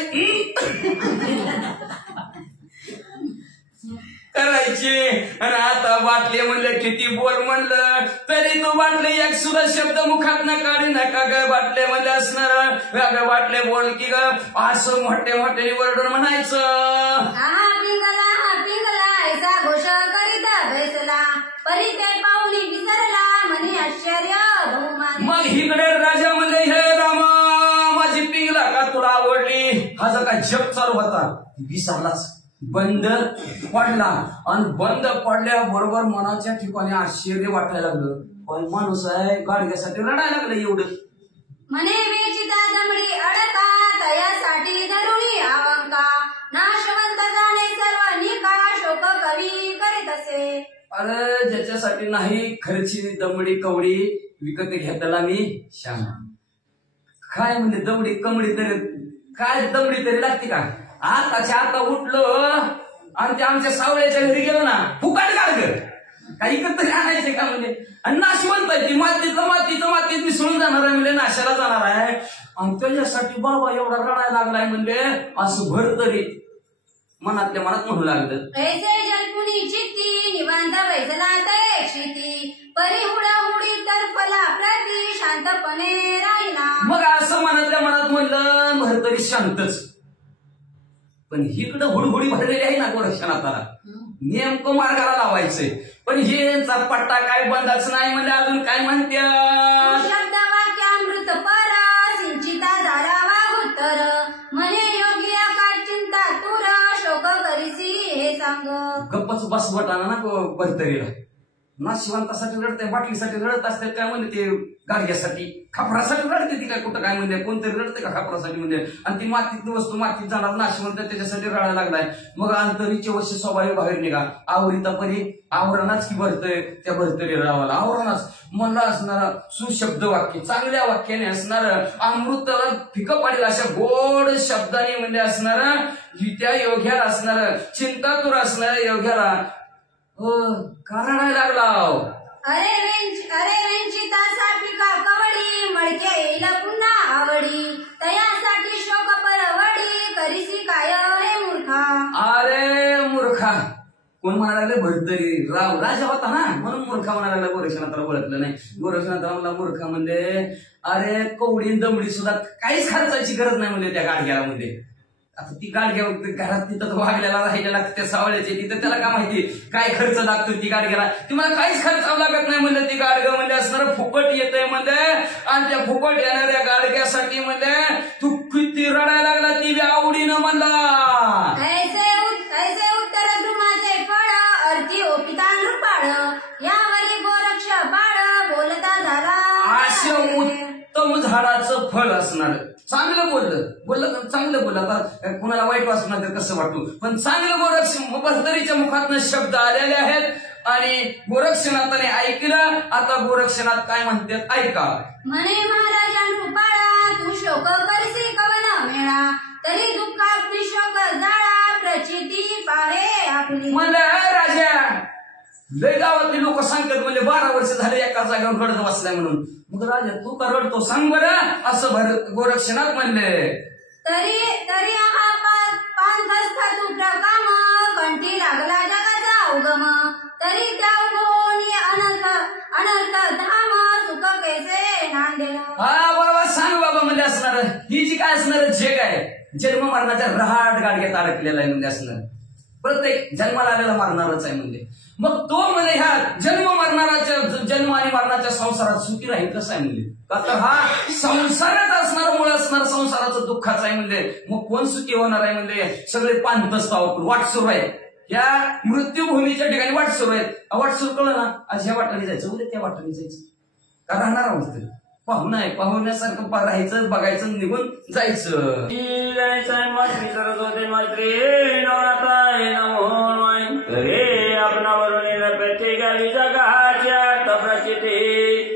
करायची, आणि आता बाटले म्हणले किती बोल म्हणलं तरी तू बाटले एक सुद्धा शब्द मुखात न काढी नका ग. बाटले म्हणले असणार ग बाटले बोल की ग, असं मोठे वरडून म्हणायचं. आहा पिंगला ऐसा घोष करीता बैसला, परी ते पाहुणी विसरला म्हणे आश्चर्य बहुमान. मग इकडे राजा म्हणले हे रामा माझी पिंगला का तुला आवडली. हा जर का जप चालू होता विसरलाच, बंद पडला, आणि बंद पडल्याबरोबर मनाच्या ठिकाणी आश्चर्य वाटायला लागलं. पण माणूस आहे गाडग्यासाठी रडायला लागलं एवढं. म्हणे वेचिता दमडी अडका तयासाठी धरुणी आवंका, नाशवंत जाणे सर्व निका शोक कवी करीत असे. अरे ज्याच्यासाठी नाही खर्ची दमडी कवडी विकत घेतला मी श्याम. काय म्हणजे दमडी कमडी तरी काय दमडी तरी लागते का. आताच्या आता उठलो आणि ते आमच्या सावळ्याच्या घरी गेलो ना फुकाट गाडग काही तरी आणायचे का म्हणजे आणि नाशवंत आहे ती मातीत मिसळून जाणार आहे म्हणजे नाशाला जाणार आहे आणि त्याच्यासाठी बाबा एवढा रडायला लागलाय म्हणजे असं भर तरी मनातल्या मनात म्हणू लागलं ऐसे जलपुनी चित्ती निवांत बैसला ते क्षिती परी हुडाहुडी तर्फला प्रती शांतपणे राहिला. मग असं मनातल्या मनात म्हणलं भर तरी शांतच पण इकडं हुडहुडी भरलेली आहे ना गोरक्षनाथाला नेमकं मार्गाला लावायचंय पण हे पट्टा काय बंदाच नाही म्हणजे अजून काय म्हणत्या शब्द वाक्य अमृत परा सिंचिता झाला वागुत्तर मने योगी काय चिंता तुर शोक करीसी हे सांग. गप्पच बस बटाना ना भरतरीला नाशिवंतासाठी रडते बाटलीसाठी रडत असते काय म्हणते ते गाडग्यासाठी खापरासाठी रडते ती काय कुठं काय म्हणते कोणतरी रडते का खापरासाठी म्हणजे आणि ती मातीतली वस्तू मातीत जाणार नाशिवंत त्याच्यासाठी रडायला लागलाय. मग अंतरीचे वर्ष स्वाभाविक बाहेर निघा आवरिता परी आवरणाच की भरतय त्या भरतरी रडावाला आवरणाच म्हणलं असणार सुशब्द वाक्य चांगल्या वाक्याने असणार अमृत फिकं पाडेल अशा गोड शब्दाने म्हणजे असणार त्या योग्याला असणार चिंतातूर असणाऱ्या योग्याला का रडायला लागला. अरे वेंचिता सापिका कवडी मळके येईल पुन्हा आवडी तयासाठी शोक परवडी करीसी काय हे मूर्खा. अरे मूर्खा कोण म्हणायला लागले भरतरी राजा होता ना म्हणून मूर्खा म्हणायला लागला. गोरक्षनाथाला ओळखलं नाही गोरक्षनाथाला म्हणला मूर्खा म्हणजे अरे कवडी दमडी सुद्धा काहीच खर्चाची गरज नाही म्हणजे त्या गाडग्याला म्हणजे आता ती गाडग्या घरात तिथं वागल्याला राहिलेला त्या सावळ्याचे तिथं त्याला काय माहिती काय खर्च लागतो ती गाडग्याला ती मला काहीच खर्चावं लागत नाही म्हणजे ती गाडगं म्हणजे असणार फुकट येतंय म्हणजे आणि त्या फुकट येणाऱ्या गाडग्यासाठी म्हणजे तू किती रडायला लागला ती आवडीनं म्हणला. ऐसे उत्तर ध्रुमाचे फळ अर्थी ओपिता नृपाळ यावरी गोरक्ष बाळ बोलता झाला असं उत्तम झाडाचं फळ असणार. चांगलं बोललं चांगलं बोललं आता कुणाला वाईट वाटणार तर कसं वाटू पण चांगलं भरतरीच्या मुखातनं शब्द आलेले आहेत आणि गोरक्षनाथाने ऐकलं. आता गोरक्षनाथ काय म्हणतात ऐका. म्हणे महाराजा नृपाळा तू शोक करसी कवन मेळा तरी दुःखात शोक जाळा प्रचिती पाहे आपली. मला राजा लय गावातली लोक सांगतात म्हणजे 12 वर्ष झाले एका जागेवर रडत बसलाय म्हणून. मग राजा तू का रडतो सांग बरं असं गोरक्षनाथ म्हणले. तरी हा पांथस्थ तू प्रकाम कंठी लागला जगाचा उगम तरी त्या उगवणी अनर्थ धाम सुख कैसे नांदेल. हा बाबा सांग बाबा म्हणजे असणार ही जी काय असणार जे काय जन्म मरणाच्या रहाट गाडग्यात अडकलेला आहे म्हणजे असणार प्रत्येक जन्माला आलेला मारणारच आहे म्हणजे. मग तो म्हणजे ह्या जन्म आणि मरणाच्या संसारात सुखी राहील कसं आहे म्हणजे का तर हा संसारात असणार मूळ असणार संसाराचं दुःखाचं आहे म्हणजे मग कोण सुखी होणार आहे म्हणजे सगळे पांतच वाट सुरू आहे या मृत्यूभूमीच्या ठिकाणी वाट सुरू आहेत. वाट सुरू कळलं ना आज ह्या वाटाने जायचं उद्या त्या वाटाने जायचं का राहणार आहोत पाहुणं आहे पाहुण्यासारखं राहायचं बघायचं निघून जायचं.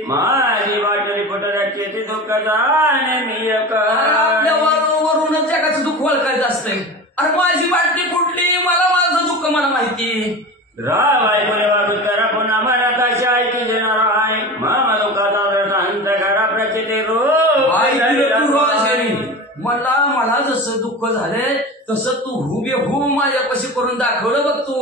माझी वाटली फुटण्याची ती दुःख वरूनच जगाचं दुःख ओळखायचं असतंय. अरे माझी बाटली फुटली मला माझं दुःख मला माहिती राय करा पुन्हा मनात अशी ऐकी देणार आहे मामा दुःखाचा अंत करा प्रचिती मला जसं दुःख झालंय तसं तू हुबेहूब माझ्यापाशी करून दाखवलं बघ तू.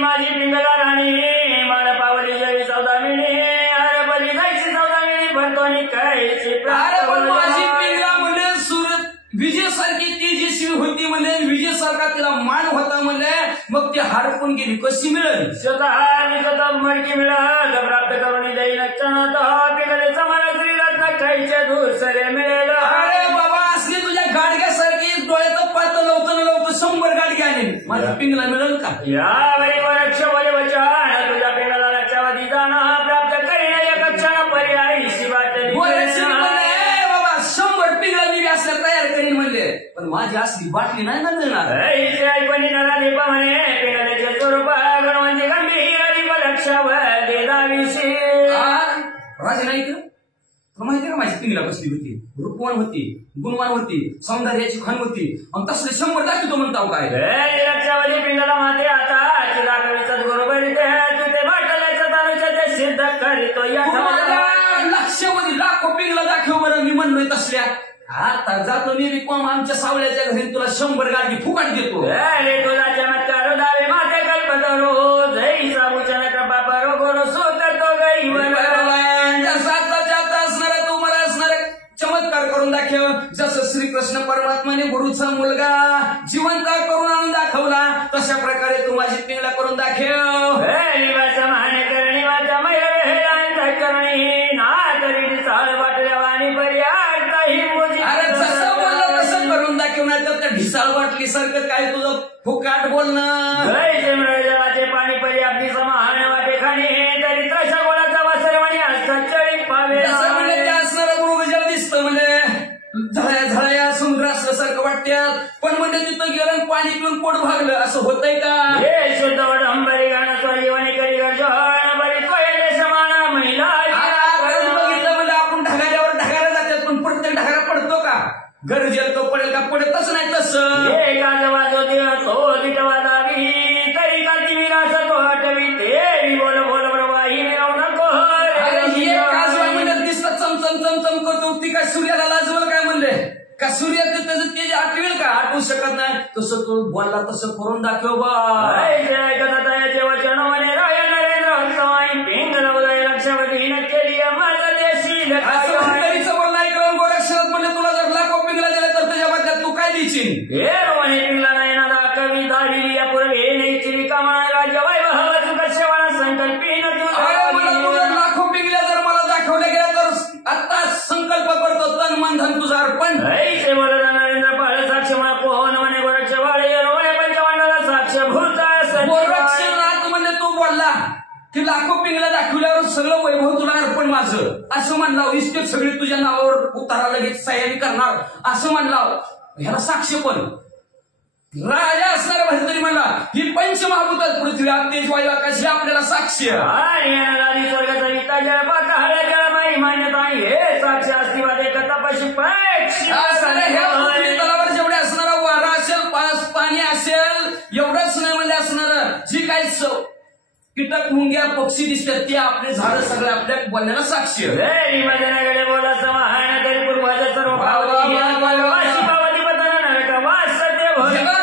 माझी पिंगला राणी मला पावली जरी 14 मिळी अरे बली जायची 14 मिळी भरतो आणि कायची माझी पिंगला म्हणजे सुरत विजयसारखी ती जी शिव होती म्हणजे विजयसारखा तिला मान होता म्हणजे मग ती हरपून गेली कशी मिळेल स्वतः मडकी मिळत प्राप्त करून जाईल पिंगले समाना श्रीरत्न खायच्या दुसरे मिळेल. अरे बाबा असली तुझ्या गाडग्यासारखी डोळ्याचं पातळ लवकर 100 गाडगे आणेल माझ्या पिंगला मिळेल का. यावरी वरक्ष बोले वचन तुझ्या पिंगला लक्षावधी जाणं प्राप्त करीन एक क्षण पर्यायी वाटली बाबा 100 पिंगला मी असल्या तयार करीन म्हणले पण माझी असली बाटली नाही ना मिळणार. ऐकणी नराधी पाहणे पिंगल्याचे स्वरूप गणवंती गंभीर लक्षावधी दाविशी. राजे नाही तुला माहिती का माझी पिंगला कसली होती रूपवान होती, गुणवान होती, सौंदर्याची खान होती, आणि तसले 100 दाखवतो म्हणताव काय? लक्षावधी पिंडाला माते आता दाखवितात बरोबर ते वाटल्याच्या तालुक्यात ते सिद्ध करीतो या लक्षामध्ये लाखो पिंगला दाखव बरं. मी म्हणलोय तसल्या आता जातो मी रिकॉम आमच्या सावळ्याच्या घरी तुला 100 गाडी फुकाट देतो. तुला चमत्कार दावे माते कल्पतरो जय साबुचन कृपा परो गोरो सोततो गई असणारा तू मला असणारा चमत्कार करून दाखव. जसं श्रीकृष्ण परमात्माने गुरुचा मुलगा जिवंत करून आणून दाखवला तशा प्रकारे तू माझी पिंगला करून दाखव. माने करणी माझ्या महिला करणी ना तरी चाळ वाटल्या वाणी पर्याय अरे जसं बोललं तसं करून दाखव. नाही तर त्या ढिसाळ वाटली सारखं काय तुझं फुकाट बोलणं. जलाचे पाणी परी आपली समान वाटे खाणे दरिद्राच्या गोळाचा वासरवाणी असचळी पावे म्हणजे ते असणारं मृगजल दिसतं म्हणजे झळ्या झळ्या समुद्र असल्यासारखं वाटत्यात. पण म्हणजे तिथं गेलं पाणी पिऊन पोट भागलं असं होतंय का? हे शुद्ध वडंबरी गाणं स्वजीवनी करी बरी कोयले समान महिला बघितलं म्हणजे आपण ढगाऱ्यावर ढगायला जातात पण प्रत्येक ढगारा पडतो का? गरजेल तो पडेल का? पडतच नाही तसं. तरी का ती विरास तो हटवी ते बोल बोल प्रवाही मिळवू नको. दिसतात चमचम चमचम करतो ती काय सूर्याला लाजवल काय म्हणले का? सूर्य त्याचं तेज आठवेल का? आठवू शकत नाही. तसं तू बोलला तसं करून दाखव बा. वचन म्हणे राय नरेंद्र हंसवाई पिंगल उदय लक्षवधी केली माझा देशी बोलला ऐकलं गोरक्षणात म्हणले तुला जर लाखो पिंगला दिला तर तुझ्या बदल्यात तू काय देशील? हे म्हणे पिंगला नाही ना कविता दिली या पूर्वी नाही कामा राज्य वैभव कशेवाना संकल्पीन लाखो पिंगल्या जर मला दाखवल्या गेल्या तर आता संकल्प करतो तन मन धन तुझं अर्पण. नरेंद्र पाळ साक्ष म्हणा पोहन म्हणे गोरक्ष वाळे पंचवांडाला साक्ष भूत गोरक्षनाथ म्हणजे तू बोलला की लाखो पिंगला दाखवल्यावर सगळं वैभव तुला अर्पण माझं असं म्हणला. इस्टेट सगळी तुझ्या नावावर उतारा लगेच सह्यानी करणार असं म्हणला. ह्याला साक्ष पण राजा असणारा भरतरी म्हणला ही पंचमहाभूतात पृथ्वी तेज वायू आकाश आपल्याला साक्ष आणि स्वर्गाचा विता जळ पाका हळ्या जळ माई मान्यता हे साक्ष अस्तिवादे कथापाशी तलावर जेवढे असणारा वारा असेल पाणी असेल एवढंच नाही म्हणजे असणार जी काही कीटक मुंग्या पक्षी दिसतात ते आपले झाडं सगळे आपल्या बोलण्याला साक्ष. भजनाकडे बोला समाहान तरी पूर्वाच्या सर्व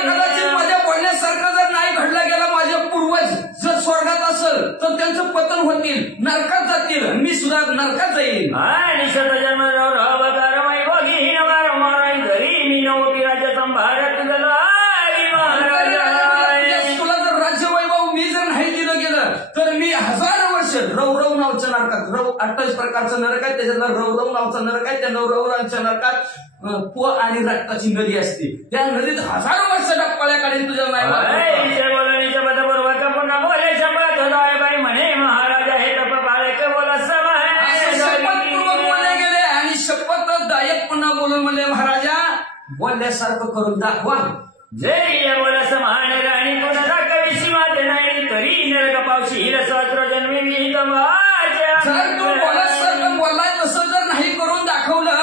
कदाचित माझ्या बोलण्यासारखं जर नाही घडला गेला माझे पूर्वज जर स्वर्गात असेल तर त्यांचं पतन होतील, नरकात जातील, मी सुद्धा नरकात जाईल. आणि शतजन्म घरी मी नवती राज्य संभारत तुला जर राज्य वैभव मी जर नाही दिलं गेलं तर मी 1000 वर्ष रवरव नावच्या नरकात 28 प्रकारचं नरक आहे त्याच्यातला रवरव नावचा नरक आहे. त्या रवरवांच्या नरकात पो आणि रक्ताची नदी असते त्या नदीत 1000 वर्ष डप्पाळ्या काढेल तुझ्या म्हणे महाराजा हे तप बाळक बोला शपथपूर्वक बोलले गेले आणि शपथदायक पुन्हा बोलून म्हणले महाराजा बोलल्यासारखं करून दाखवा. जय बोला समान राणी पुन्हा दाखविशी माते नाही तरी नरक पावशी हिरस्वात्र जन्मी विहित जर तू बोलासारखं बोललाय तसं जर नाही करून दाखवलं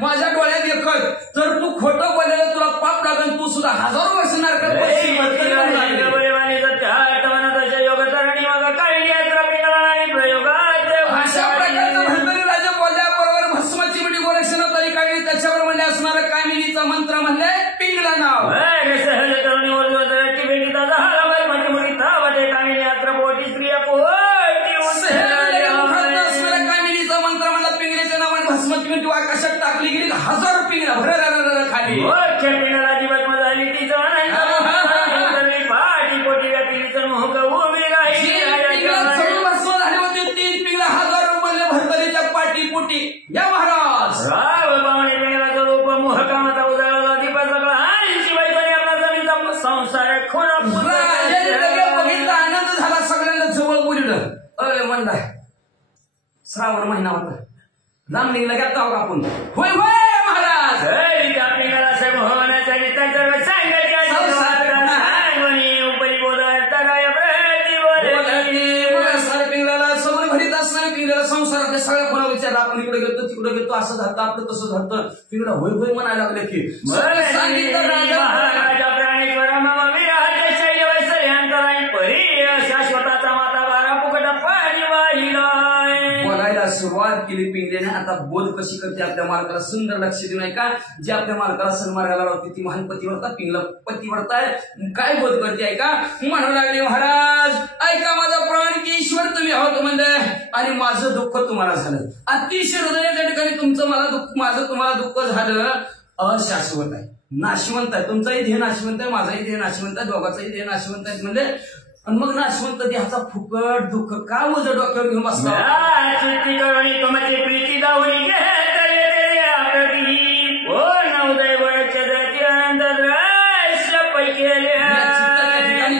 माझ्या डोळ्यात एकच तर तू खोटं बोललेलं तुला पाप लागेल. तू सुद्धा 1000 वर्ष नरकात अशा प्रकारचं भरतरी राजा बोलल्याबरोबर भस्माची मिठी गोरक्षणा तरी काढली त्याच्यावर म्हणले असणारं कामिनीचा मंत्र म्हणले पिंगला नाव. सहज करून कामिनी अत्र पोटी स्त्रिया कामिनीचा मंत्र म्हणला पिंगल्याच्या नावाने भस्माची मिठी आकाशात टाकली गेली 1000 पिंगला भर खाली पिंगलाची बदम झाली तिचं पाठी पोटी व्यापिलीचं मोह उभी झाले होते 3 पिंगला 1000 म्हणले भरतरीच्या पाठी पोटी या महाराज राव पावणे पिंगलाचं रूप मोह कामाचा उजाळला दीप सगळा आणि शिवाय तरी आपला जमीनचा संसार खोना बघितला आनंद झाला सगळ्यांना जवळ बोललं. अरे म्हणलाय श्रावण महिना होता लांब निघला घेता का आपण होय होय महाराज त्या पिंगला सर्व होण्यासाठी त्यांच्यावर पिंगला समोर भरीत असणाऱ्या पिंगला संसारातल्या सगळ्या कोणा विचारलं, आपण इकडे गेलो तिकडे गेलो, असं झालं आपलं तसं झालं, तिकडे होय होय म्हणायला लागले की सांगितलं राजा प्राणेश्वर मम विराज शैलवैसर्यांतराय परी शाश्वताचा माता बारा फुकट पाणी वाहिलाय. बोलायला सुरुवात केली पिंगलेने. आता बोध कशी करते आपल्या मालकाला, सुंदर लक्ष देऊ नये का, जे आपल्या मालकाला सन्मानाला लावते ती महान पतिव्रता, पिंगला पतिव्रता आहे. काय बोध करते ऐका, म्हणू लागले महाराज ऐका माझा प्राण की ईश्वर तुम्ही आहोत म्हणजे, आणि माझं दुःख तुम्हाला झालं. अतिशय हृदयाच्या ठिकाणी तुमचं मला दुःख, माझं तुम्हाला दुःख झालं. अशाश्वत आहे, नाशवंत आहे. तुमचाही देह नाशवंत आहे, माझाही देह नाशवंत आहे, दोघाचाही देह नाशवंत आहे. म्हणजे आणि मग नाशवंत देहाचा फुकट दुःख का वज डोक्यावर घेऊन बसला. चित्ती करुणी तुमची प्रीती दावली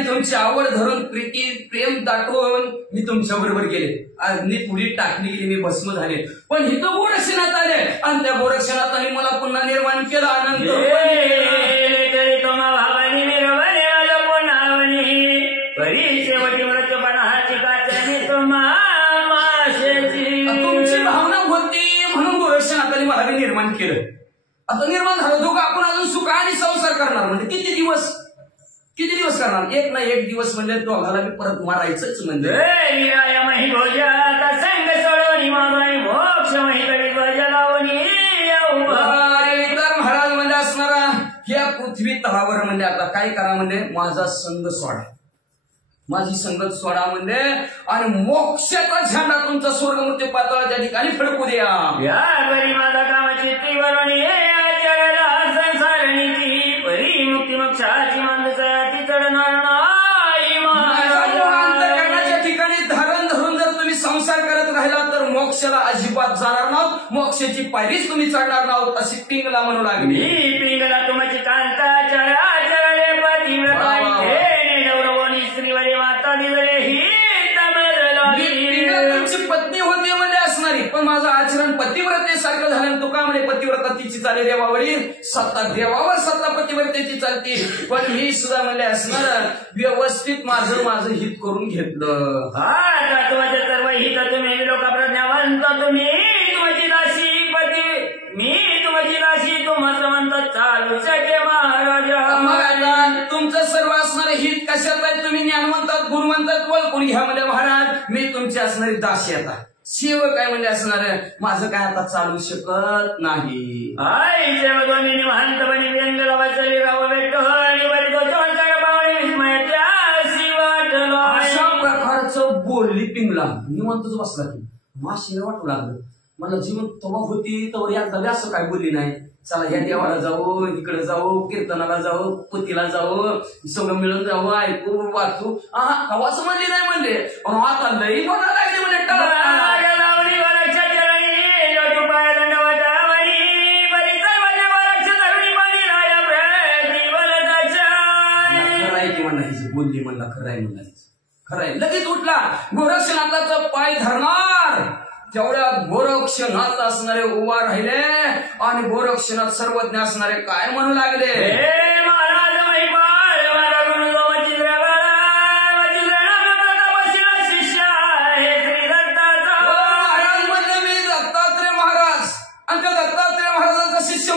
तुमची आवड धरून प्रीती प्रेम दाखवून मी तुमच्या बरोबर गेले, अग्नी पुढी टाकली गेली, मी भस्म झाले. पण इथं गोरक्षणात आले आणि त्या गोरक्षणात मला पुन्हा निर्माण केला आनंद. तुमची भावना होती म्हणून गोरक्षणात मला निर्माण केलं. आता निर्माण झालं दोघं आपण अजून सुख आणि संसार करणार म्हणजे किती दिवस करणार, एक ना एक दिवस म्हणजे दोघाला मी परत मारायचंच. म्हणजे तर महाराज म्हणजे असणारा या पृथ्वी तलावर म्हणजे आता काय करा म्हणजे माझा संग सोडा, माझी संगत सोडा म्हणजे, आणि मोक्षाचा झेंडा तुमचा स्वर्गमूर्ती पातळाच्या ठिकाणी फडकू द्या. माझा कामाची त्रिवरणी संसारणीची परी मुक्ती मोक्षाची मानसाची चढणार अंतःकरणाच्या ठिकाणी धारण धरून जर तुम्ही संसार करत राहिला तर मोक्षाला अजिबात जाणार नाहोत, मोक्षाची पायरीच तुम्ही चढणार नाहोत अशी पिंगला म्हणू लागली. पिंगला तुमची कांता चराचरले पतिव्रता श्रीवरी माता दिले ही तुमची पत्नी होती म्हणजे असणारी, पण माझं आचरण पतिव्रतेसारखं झालं. तुका म्हणे पतिव्रता तिची चाले देवावरील सत्ता, देवावर सत्ता पतिव्रतेची चालते, पण मी सुद्धा म्हणजे असणार व्यवस्थित माझं हित करून घेतलं. हा तत्वाचे सर्व हित तुम्ही लोक प्रज्ञावंत, तुम्ही तुमची दासी पती, मी तुमची दासी तुम्हाला म्हणतात चालू शके महाराजा. मग आता तुमचं सर्व असणारे हित कशात आहे, तुम्ही ज्ञानवंतात गुणवंतात ओळखून घ्या म्हणजे महाराज मी तुमची असणारी दासी आता सेवक आहे म्हणजे असणार माझं काय आता चालू शकत नाही. अशा प्रकारचं बोलली पिंगला. निवंतच बसला की माशी वाटू लागलं, मला जीवन तवा होती तर एकदा असं काय बोलली नाही. चला या देवाला जाऊ, इकडे जाऊ, कीर्तनाला जाऊ, पुतीला जाऊ, सगळं मिळून जाऊ, ऐकू वाचू, असं म्हणली नाही म्हणजे. पण आता लई बघा लागली म्हणजे बोलली म्हणला खरंय म्हणायचं, खरंय. लगेच उठला, गोरक्षनाथाचा पाय धरणार. तेवढ्या गोरक्षनाथ असणारे उभा राहिले आणि गोरक्षनाथ सर्वज्ञ असणारे काय म्हणू लागले,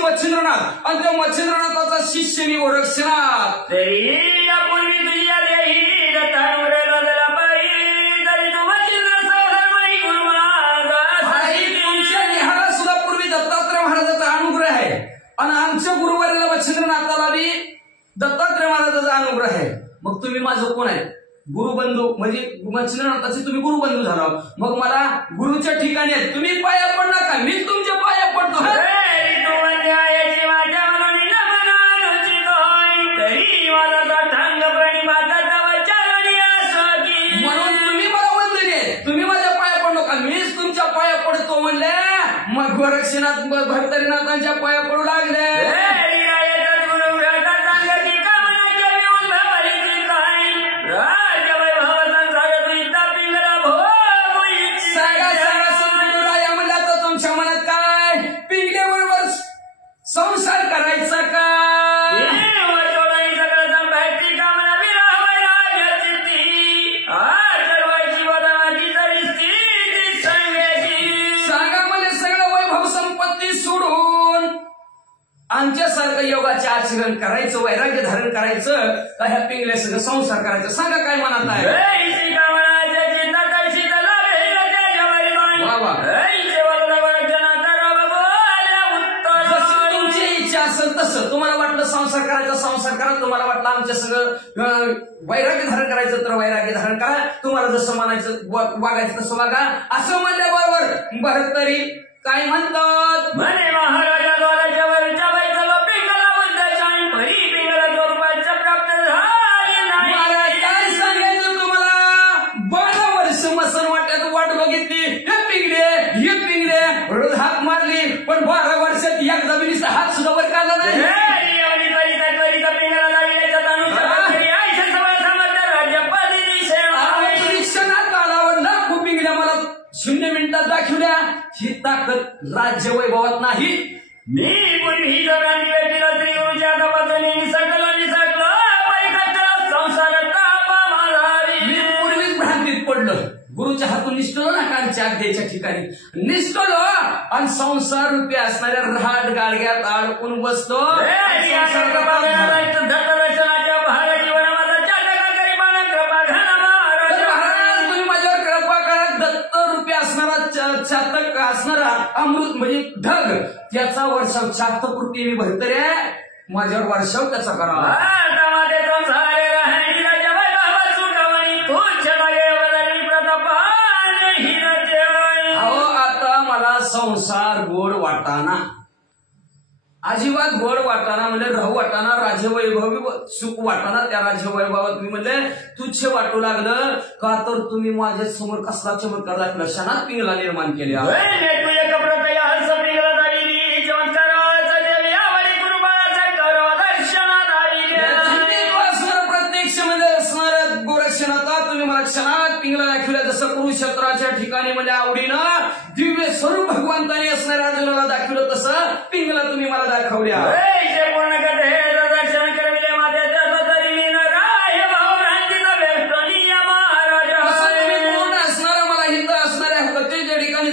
मच्छिंद्रनाथ आणि त्या मच्छिंद्रनाथाचा शिष्य मी गोरक्षनाथ. तुमच्या निहाळा सुद्धा पूर्वी दत्तात्रय महाराजाचा अनुग्रह आहे आणि आमच्या गुरुवारीला मच्छिंद्रनाथाला बी दत्तात्रय महाराजाचा अनुग्रह आहे. मग तुम्ही माझं कोण आहे, गुरुबंधू म्हणजे मच्छिंद्रनाथाचे तुम्ही गुरुबंधू झाला. मग मला गुरुच्या ठिकाणी आहे, तुम्ही पाया पड नका, मीच तुमच्या पाया पडतो. म्हणून तुम्ही मला वंदनीय आहे, तुम्ही माझ्या पाया पडू नका, मीच तुमच्या पाया पडतो म्हणले. मग गोरक्षनाथ भक्तरीनाथांच्या पाया पडू लागले. तुमच्या मनात काय पिंगल्याबरोबर संसार करायचा का, आमच्यासारखं योगाचे आचरण करायचं, वैराग्य धारण करायचं का ह्या पिंगल्यासंग संसार करायचं? सांगा काय मनात आहे? वा. जशी तुमची इच्छा असेल तसं. तुम्हाला वाटलं संसार करायचा संसार करा, तुम्हाला वाटलं आमच्या सगळं वैराग्य धारण करायचं तर वैराग्य धारण करा, तुम्हाला जसं म्हणायचं वागायचं तसं वागा. असं म्हणल्याबरोबर भरतरी काय म्हणतात? म्हणे महाराजा द्वाराच्या वरच्या वरचा पिंगला बुद्धाच्या परी पिंगला स्वरूपाचं प्राप्त झाले नाही. महाराज काय सांगायचं तुम्हाला? 12 वर्ष मसन वाट्यात वाट बघितली, हे पिंगले रोज हात मारली, पण 12 वर्षात एकदा बिनीचा हात सुद्धा वर काढला नाही. क्षणात आलावर लाखो पिंगल्या मला 0 मिनिटात दाखवल्या. ही ताकद राज्य वैभवात नाही. मी पूर्वी जगांना श्री गुरुच्या तपासणी निसर्गला संसार तापा मालारी. मी पूर्वीच भ्रांतीत पडलं, गुरुच्या हातून निष्ठलो ना कालच्या अध्याच्या ठिकाणी निष्ठलो आणि संसार रूपी असणाऱ्या राहाट गाडग्यात अडकून बसतो. चातक असणारा अमृत म्हणजे ढग, त्याचा वर्षाव चातपुरती मी भरतरे माझ्यावर वर्षाव त्याचा करावा. अहो आता मला संसार गोड वाटाना, अजिबात गोड वाटाना, म्हणजे राहू वाटाना, राज्यवैभवी सुख वाटाना. त्या राज्यवैभवात मी म्हणले तुच्छ वाटू लागलं का तर तुम्ही माझ्या समोर कसला चमत्कार दाखवला, क्षणात पिंगला निर्माण केल्या. प्रत्यक्ष मध्ये असणार गोरक्षणाचा तुम्ही मला क्षणात पिंगला दाखवल्या. जसं कुरुक्षेत्राच्या ठिकाणी म्हणजे आवडीनं दिव्य स्वरूप भगवंताने असणाऱ्या अर्जुनाला दाखवलं तसं पिंगला तुम्ही मला दाखवल्या.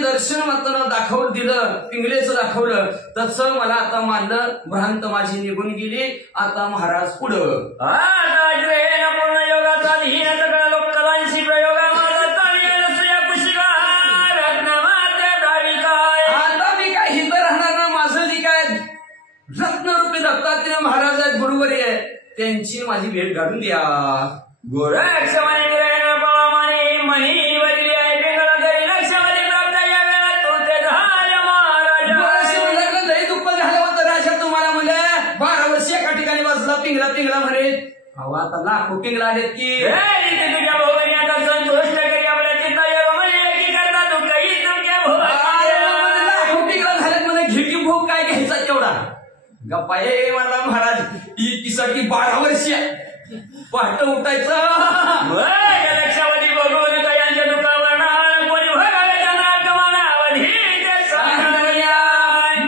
दर्शन मात्र दाखवून दिलं, पिंगलेचं दाखवलं तसं मला आता मानलं. भ्रांत माझी निघून गेली. आता महाराज पुढं पूर्ण योगाचा लोकलांशी प्रयोग आता मी काय हित राहणार ना. माझं जे काय रत्नरूपी दत्तात्रेय महाराज आहेत, गुरुवर आहे, त्यांची माझी भेट घालून द्या. गोरक्ष पिंगला पिंगला म्हणे. अहो आता लाखो पिंगला आलेत की तुझ्या भोवण्याचा संतोष करी आपल्या चित्ताची करता तू काही लाखो पिंगला झालेत म्हणे. घे भोग काय घ्यायचा तेवढा गप्पा. हे मला महाराज इकीसाठी 12 वर्ष पहाट उठायचं. लक्षावधी बघून यांच्या दुकानावर कोणी भगाव्याच्या नाटमानावधी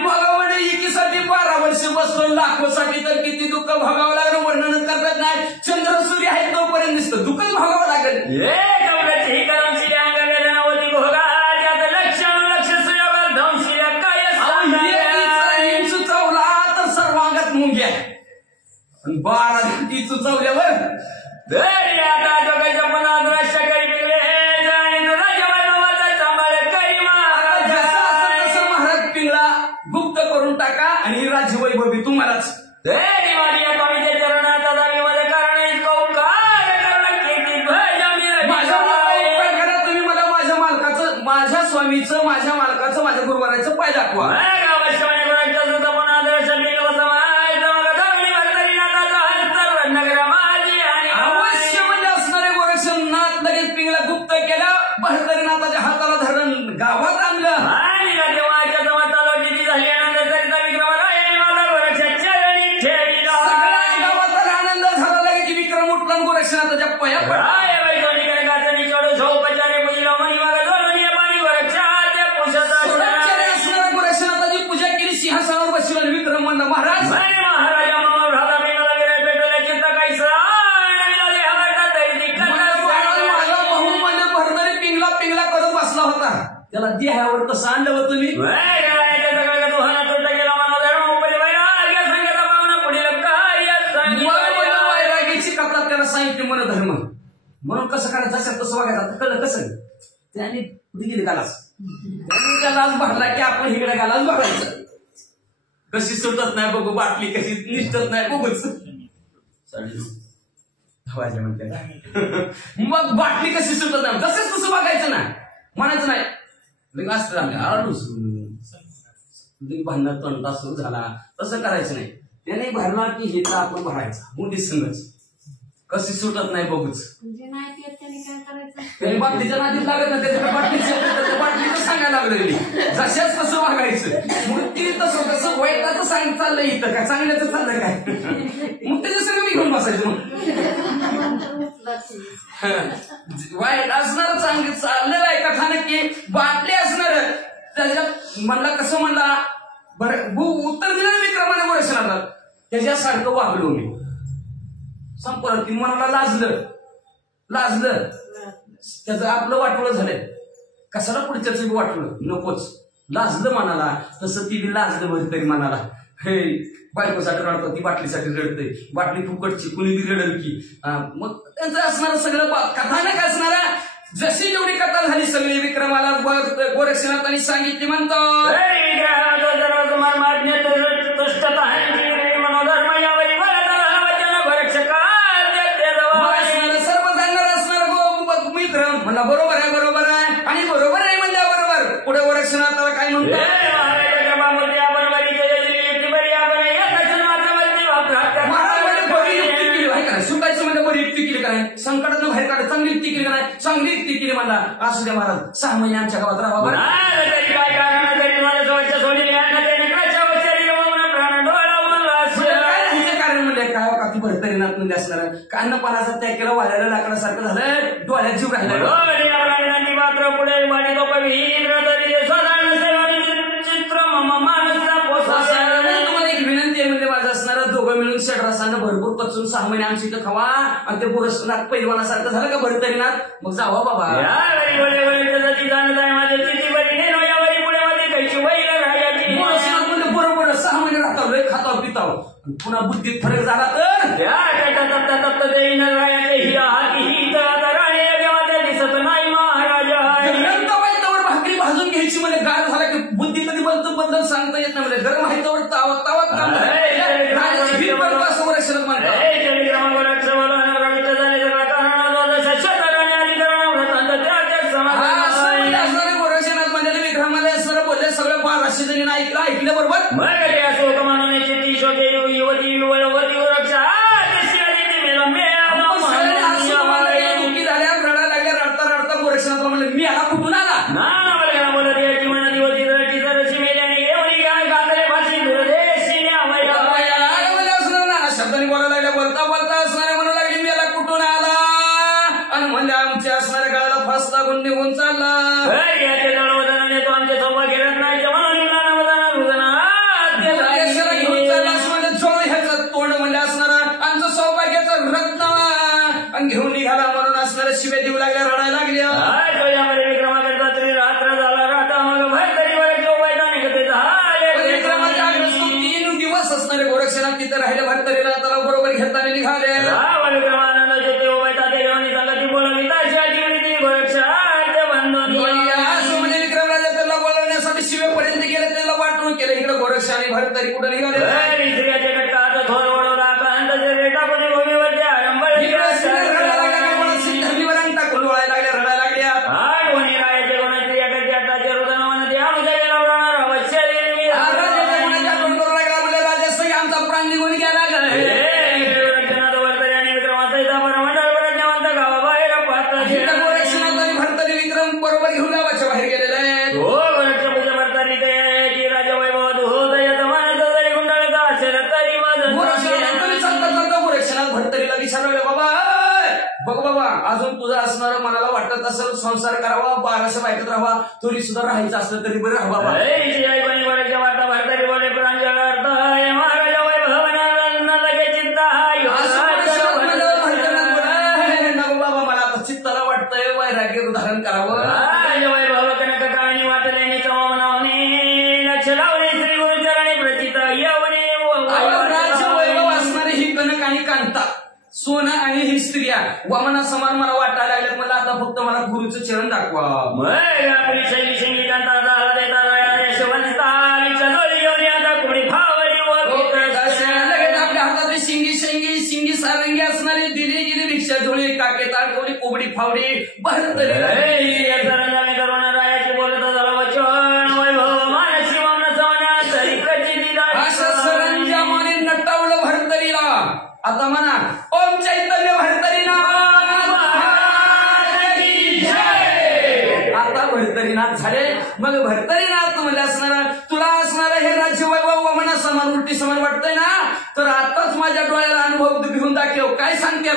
मग इकीसाठी 12 वर्ष बसलो. लाखोसाठी तर किती दुःख भोगावं लागलं, वर्णन करतात नाही. चंद्र सूर्य आहे तोपर्यंत दिसतं दुःखच भोगावं लागेल. सुचवला तर सर्वांगात मुंग्या, 12 घंटी सुचवल्यावर महाराज पिंगळा गुप्त करून टाका आणि राज्य वैभवी तुम्हालाच. तुम्ही मला माझ्या मालकाचं, माझ्या स्वामीचं, माझ्या मालकाचं, माझ्या गुरुवाराचं पाय दाखवा. अवश्य म्हणजे असणारे गोरक्षनाथ लगेच पिंगला गुप्त केला. भरतरीनाथाच्या हाताला धरण गावात आणलं. गोरक्षनाथाच्या पाया पडा. गोरक्षनाथाची पूजा केली. सिंहासनावर बसवलं विक्रम म्हणलं महाराज. माझा भाऊ म्हणजे भरतरी पिंगला पिंगला करत बसला होता. त्याला देहावर कसं आणलं होतं तुम्ही? सांगितले मन धर्म म्हणून कसं करायचं असेल तसं वागायचं. कळलं कसं त्याने कुठे गेली गालास त्यांनी त्या लाच भरला की आपण इकडे गालाच बघायचं. कशी सुटत नाही बघू बाटली कशी निष्ठत नाही बघूच मग बाटली कशी सुटत नाही तसंच तसं बघायचं ना म्हणायचं नाही असतं आडूस भांडण तंटा सुरू झाला तसं करायचं नाही. त्याने भरणार की हे तर आपण भरायचा मुली संगच कशी सुटत नाही बघूच. त्याने बाटलीच्या नादीत लागत ना त्याच्या बाटलीचं सांगायला लागलं जशाच कसं वागायचं मग ती तसं कसं वाईटाचं सांग चाललंय इथं काय चांगल्याचं चाललं काय मग त्याच्या सगळं घेऊन बसायचं. मग वाईट असणार चांगली चाललेलं आहे कथा नक्की बाटली असणार त्याच्यात म्हणला कसं म्हणला बरं उत्तर दिलं विक्रमाने वर्षाला त्याच्यासारखं वागलो मी संपर्क ती मनाला लाजलं त्याचं आपलं वाटवलं झालंय कशाला पुढच्याच वाटलं नकोच लाजलं मनाला तसं ती बी लाजलं बरं तरी मनाला हे बायकोसाठी रडतो ती बाटलीसाठी रडते बाटली फुकटची कुणी बी रडल की मग त्यांचं असणार सगळं कथानक असणारा जशी जेवढी कथा झाली सगळी विक्रमाला गोरक्षनाथांनी सांगितली म्हणतो म्हणला बरोबर आहे आणि बरोबर आहे म्हणजे बरोबर पुढे गोरक्षनाथाला काय म्हणतो सुटायचं म्हणजे बरी युक्ती केली का नाही संकटातून बाहेर काढत चांगली युक्ती केली का नाही चांगली युक्ती केली म्हणला असू द्या महाराज 6 महिने आमच्या गावात राहा बरं कारण म्हणजे काय काकी भरतरीनाथ म्हणजे असणार अन्नपानाचा त्याग केला वाल्याला लाकडासारखं झालं डोळ्यात जीव राहिला दोघं मिळून षडरसानं भरपूर पचून 6 महिने आमची इथं खावा आणि ते गोरक्षनाथ पैलवानासारखं झालं का भरतरीनाथ मग जावा बाबा म्हणजे बरोबर 6 महिने राहतो लय खाताव पिताव पुन्हा बुद्धीत फरक झाला तर दिसत नाही महाराज भाकरी भाजून घ्यायची म्हणजे गार झाला की बुद्धी कधी बदल सांगता येत नाही म्हणजे गरम आहे तर तावत ऐकलं बरोबर रडता गोरक्षनाथला म्हणलं मी आला कुठून आला शब्दाने बोलायला लागल्या बोलता असणारे म्हणू लागले मी याला कुठून आला आणि म्हणजे आमच्या असणाऱ्या गळाला फास लागून निघून चालला घेऊन निघाला म्हणून असणाऱ्या शिव्या देऊ लागल्या रडायला लागल्या तीन दिवस असणारे गोरक्षनाथ तिथे राहिले भरतरीला त्याला बरोबर घेताना निघाले असं म्हणजे विक्रमराजा त्याला बोलवण्यासाठी शिवेपर्यंत गेले त्याला वाटून केलं इकडे गोरक्ष आणि भरतरी कुठे निघाले बरोबर घेऊन गावाच्या बाहेर गेलेले आहेत गोरक्षनाथ भरतरीला विचारलं बघ बाबा अजून तुझं असणारं मनाला वाटत असेल संसार करावा 1200 बायकत राहावा तरी सुद्धा राहायचं असलं तरी बरं राहा बाबा बाबा मला आता चित्ताला वाटतंय वैराग्य धारण करावं सोनं आणि ही स्त्रिया वामना समान मला वाटायला लागल्यात. मला आता फक्त मला गुरुचं चरण दाखवा. मग आपली शैली संगीतांचा झाला देता यशवंतालीच्या जोडी घेऊन आता कुणी फावडी लगेच आपल्या हातातली शिंगी सारंगी असणारी दिली गेली रिक्षा धुळी काके ताडकवडी कोबडी फावडी भरतरी रायाची बोलत झाला वचन वैभव मानसी वामन सवना तरी प्रचिती अशा सरंजामाने नटावलं भरतरीला. आता म्हणा ओम चैतन्य भरतरीनाथ. आता भरतरीनाथ झाले. मग भरतरीनाथ म्हणजे असणारा तुला असणारा हे राज्य वैभव वामना समान उलटी समान वाटतंय ना, तर आताच माझ्या डोळ्याला अनुभव घेऊन दाखव. काय सांगते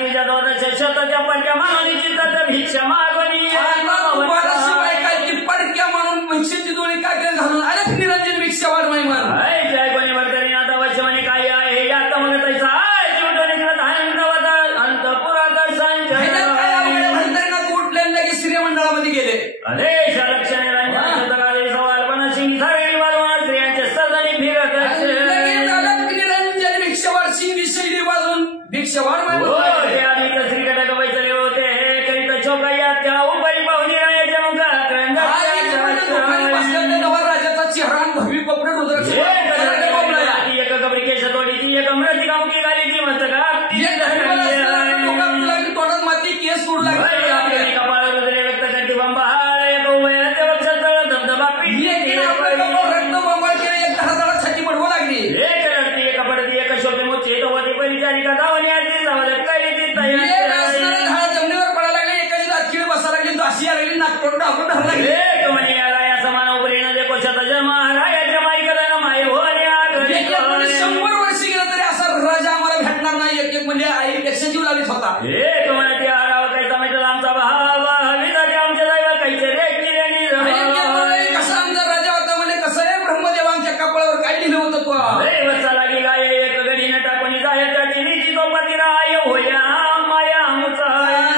तुझ्या दोनशे शताच्या पडक्या म्हणून भिक्षा मागणी काय ती पडक्या म्हणून भिक्षेची दोन्ही काके घालून अरे निरंजन भिक्षावर नाही म्हण. जय कोणी भरतरी आता वचमणी काय आहे आता म्हणत अंतपुरात संजय भरतरीनाथ उठले लगेच श्रीमंडळामध्ये गेले. अरे लक्षणे रंजन सवाल पण सिंगी सावेळी वाजवणार स्त्रियांचे सदनी फिरत निरंजन भिक्षावर शिंगी शैली वाजून भिक्षावर श्रीकडे बैसले होते करीत चौकया त्या उपरी पाहुणी रायाच्या मुखात राजाचा चेहरा भव्य कपडे रुद्राक्ष एक कबरी केश तोडी ती एक अमृती कामुकी घाली ती तोडत माती केस सोडू लागले. कपाळ रुद्रे व्यक्त करते बंबाळ एक उभयाच्या वक्षात धबधबा पिढी रक्त बंबाळ केले. एक हाताळासाठी म्हणवू लागली. एक रडती एक पडती एक शोभे मोठी तोवती परिचारिका धावणी आधी जावलं काही ती तयार जमिनीवर पडायला लागले. एखादी दातखिळे बसायला लागली. दाशी लागली. नागतोड टाकून धरायला लागले. एक म्हणे या समान उपरी न दे कोशाचा जन्म रायाच्या माईकडे माय होणे 100 वर्ष गेलं तरी असा राजा आम्हाला भेटणार नाही. एक म्हणजे आईपेक्षा जीव लागत होता. एक म्हणे ते हराव काही समजलं आमचा भाव हवीसाठी आमच्या दैवा काहीचे रेखिऱ्यानी कसा आमचा राजा होता म्हणजे कसं आहे ब्रह्मदेव आमच्या कपाळावर काय लिहिलं होतं तो दैवचा लागी गाय एक गडीनं टाकून जायच्या टीव्हीची तो पती राय होया माया आमचा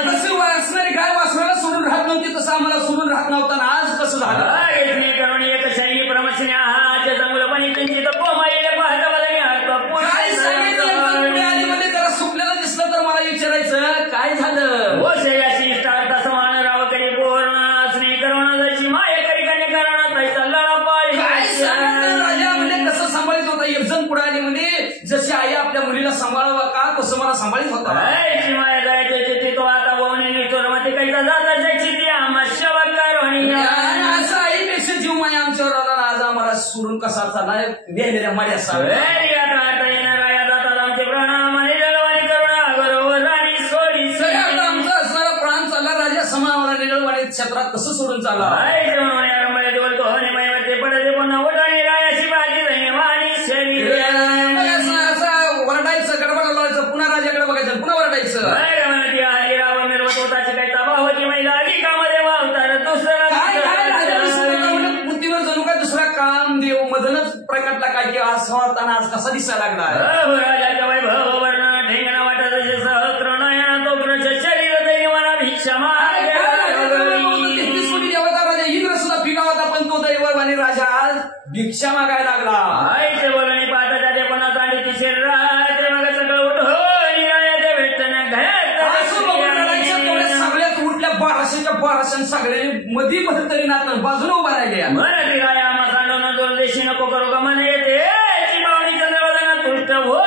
तसं वाचणारी गाय वाचवायला सोडून राहत नव्हती. तसं आम्हाला सोडून राहत नव्हता. आज कसं झालं करून एक शैली प्रमशन्या हाच्या चांगलंपणी किंचित कोमाईने पाहता मला काय सांगितलं मध्ये जरा सुकलेलं दिसलं तर मला विचारायचं काय झालं. हो शयाशी स्टारता समान रावकरी पूर्ण स्नेह करून जशी माया करी करण तैसा लढा पाळी काय सांगितलं राजा म्हणजे कसं सांभाळत होता. एक जण पुढे आली म्हणजे जशी आई आपल्या मुलीला सांभाळवा का तसं मला सांभाळत होता. माया जायचे तो आता बोवणे निष्ठुर मते कैसा जाता जायची ती आम्हा शवक असं आईपेक्षा जीव माया आमच्यावर आला. आज आम्हाला सोडून कसा चाललाय वेगळ्या माझ्या आमचे प्रणाम आणि जळवाणी करुणा बरोबर आणि सोडी सगळ्यात आमचा असणारा प्राण चालला. राजा समावाला निळवाणी क्षेत्रात कसं सोडून चालला. बोलतो ते पडते पुन्हा उठाणी रायाची बाजी आणि शरीर असं वरडायचं गडबड लावायचं. पुन्हा राजाकडे बघायचं. पुन्हा वरडायचं. रावण निर्वतोताची काही भावाची महिला अधिकामध्ये वावतात दुसरं बुद्धीवर जणू काय दुसरा काम देव मधनच प्रकटला काय की आज वाढताना आज कसा दिसायला लागला. राजाच्या वैभव वर्ण ठेंगणं वाटत असे सहस्त्र नयन तो ग्रश शरीर दैवाना भिक्षा राजा इंद्र सुद्धा पिका होता पण तो दैव आणि राजा आज भिक्षा मागायला लागला. आईचे बोलणी पाहता त्याचे पुन्हा चांदीची शरीराचे मग सगळं उठून रायाच्या भेटण्या सगळ्यात उठल्या 1200 सगळ्यांनी मधी भरतरीनाथ बाजूला उभा राहिल्या. मराठी राया सांडवणं दोन देशी नको करू का म्हणे येते चिमावणी चंद्रवादांना तुष्ट हो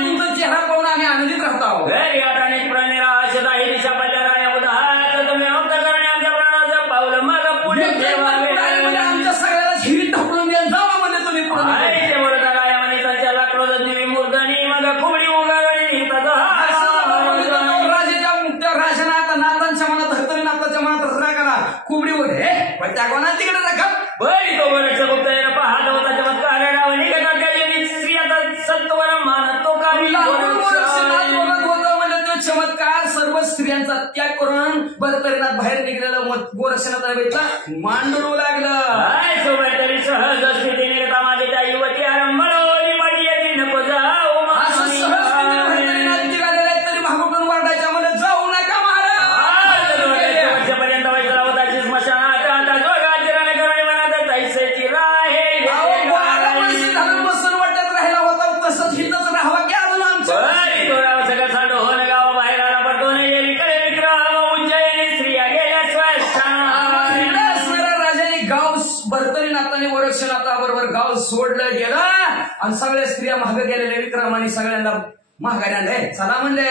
तुमचा चेहरा पाहून आम्ही आनंदित राहतो. घरी अनेक प्राणी राहशा ही दिशा पडल्या राया उदाहरण तुम्ही मुक्त करणे आमच्या प्राणाचं पावलं मग पुढे आमच्या सगळ्याला हिरी ढकलून द्या जावा म्हणजे तुम्ही पुढे वरदा राया म्हणे त्याच्या लाकडोदनी मूर्धनी मग खुबडी उगारणी राजाच्या मुक्त राजनाथ नाथांच्या मनात हरतरीनाथाच्या मनात रागाला खुबडी वगैरे त्या कोणा तिकडे रखा बरी तो वरक्ष गुप्त पाहत होता चमत्कार रावणी स्त्रियाचा सत्वर मान तो चमत्कार सर्व स्त्रियांचा त्याग करून भरतरीनाथ बाहेर निघलेलं गोरक्षनाथ भेटला मांडू लागलं. सोबत तरी सहज स्थितीने मागेच्या युवती आरंभळवली माझी येते नको जाऊ तरी भागून वाढायच्या मला जाऊ नका महाराज. वर्षापर्यंत वैसला होता स्मशानात आता जोगाचिराने करून मनात तैसेची राहे बसून वाटत राहिला होता तसंच हितच राहावा की अजून सोडलं गेलं आणि सगळ्या स्त्रिया महाग गेलेल्या विक्रमाने सगळ्यांना महागाने आणले. चला म्हणले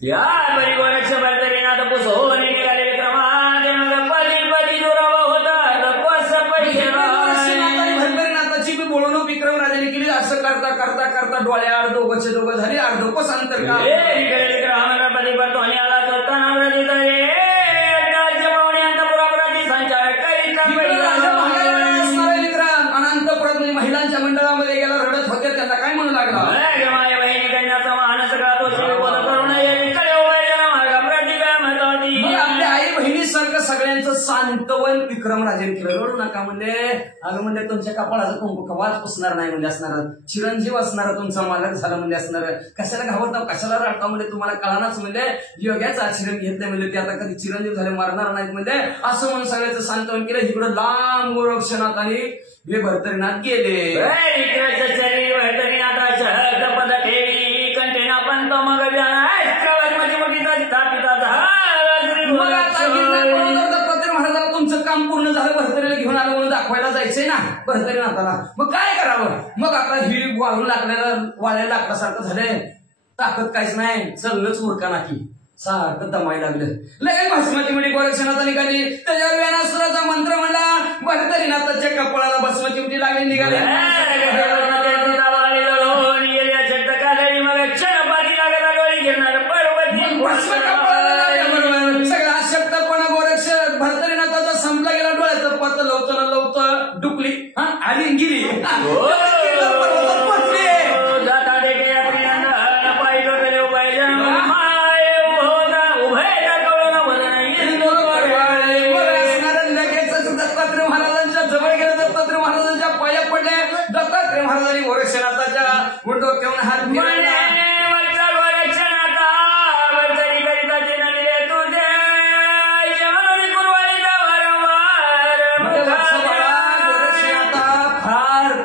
या परिवाराच्या भरतरीनाथ पुसोन निघाले विक्रमात मग पदी पदी दुरावा होता कोस पैसे भरतरीनाथाची बी बोलवणूक विक्रम राजाने केली. असं करता करता करता डोळे अर्धोगचे दोघं झाले. अर्धोपस अंतर का विक्रमाला पदी पडतो आणि आला तो तनावर तिथे राज्य पाहुणे अंतपुरापुराची संचार करीता विक्रम अनंतपुरात म्हणजे महिलांच्या मंडळामध्ये गेला. रडत होते. त्यांना काय म्हणू लागला माझ्या बहिणी कन्याचा महान सगळा तो करून आपल्या आई बहिणीसारखं सगळ्यांचं सांत्वन विक्रमराजेने केलं. रडू नका म्हणजे अगं म्हणजे तुमच्या कपाळाचं कुंकू कवाच पुसणार नाही म्हणजे असणार. चिरंजीव असणार तुमचा मालक झाला म्हणजे असणार. कशाला घाबरता कशाला रडता म्हणजे तुम्हाला कळानाच म्हणजे योग्याचं आचरण घेतलं म्हणजे ते आता कधी चिरंजीव झाले मारणार नाहीत म्हणजे असं म्हणून सगळ्याचं सांत्वन केलं. इकडं लांब गोरक्षनाथ आणि हे भरतरीनाथ गेले. पद ठेवी कंटेना पंत मग मग आता दत्तात्रय महाराजाला तुमचं काम पूर्ण झालं. भरतरीला घेऊन आलं म्हणून दाखवायला जायचंय ना भरतरीनाथाला. मग काय करावं. मग आता ही वाळून वाळ्या लाकडासारखं झालंय. ताकद काहीच नाही. सगळंच उरका नाकी सारखं दमायला लागलं. लगेच भस्मती म्हणजे गोरक्षनाथा निघाली. त्याच्यावर व्यानासुराचा मंत्र म्हणला. भरतरीनाथाच्या कपाळाला भस्मती उठी लागली. निघाले सगळा शक्तपणा गोरक्ष भरतरीनाथाचा संपला गेला. डोळ्याचं पत लवतं लवतं डुकली आली गिरी दत्तात्रय महाराजांच्या जवळ गेले. दत्तात्रय महाराजांच्या पाया पडले. दत्तात्रय महाराजांनी गोरक्षनाथाच्या डोक्यावरून हात फिरवला.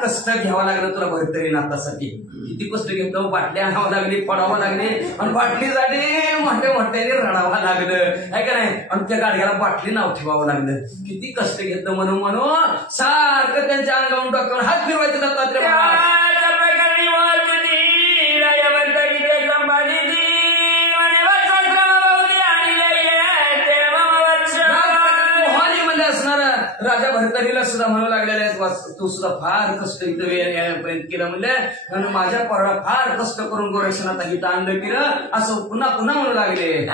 कष्ट घ्यावं लागलं तुला भरतरीनाथासाठी. किती कष्ट घेतो. बाटल्या आणावं लागली पडावं लागले आणि बाटलीसाठी मोठ्या मोठ्याने रडावं लागलं आहे का नाही. आणि त्या गाडग्याला बाटली नाव ठेवावं लागलं. किती कष्ट घेतलं म्हणून म्हणून सारखं त्यांच्या अंगावरून डोक्यावर हात फिरवायचे दत्तात्रय महाराज. राजा भरतरीला सुद्धा म्हणू लागलेले तू सुद्धा फार कष्ट इथं येण्यापर्यंत केलं म्हणजे आणि माझ्या पोराला फार कष्ट करून गोरक्षनाथ इथं आणलं केलं असं पुन्हा पुन्हा म्हणू लागले.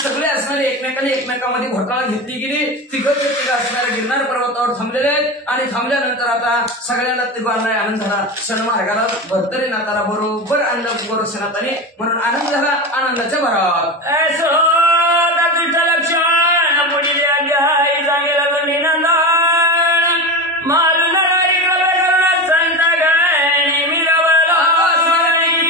सगळे असणारे एकमेकांनी एकमेकांमध्ये घोटाळा घेतली गेली. तिघं असणारे गिरनार पर्वतावर थांबलेले आहेत आणि थांबल्यानंतर आता सगळ्यांना तिघांना आनंद झाला. क्षणमार्गाला भरतरीनाथाला बरोबर आणलं गोरक्षनाथाने म्हणून आनंद झाला. आनंदाच्या भरात पुढील अध्याय सांगेल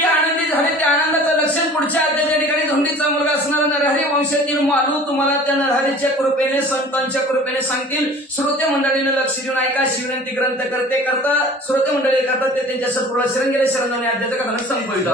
आनंदी झाले. त्या आनंदाचं लक्षण पुढच्या अध्यायाच्या ठिकाणी धोंडीचा मुलगा असणारा नरहरी वंशातील मालू तुम्हाला त्या नरहरीच्या कृपेने संतांच्या कृपेने सांगतील. श्रोते मंडळीने लक्ष देऊन ऐका. शिवनंती ग्रंथ करते करता श्रोते मंडळी करतात ते त्यांच्या सत्पुरा शरण गेले. शरण अध्यायाचं कथानक संपवित.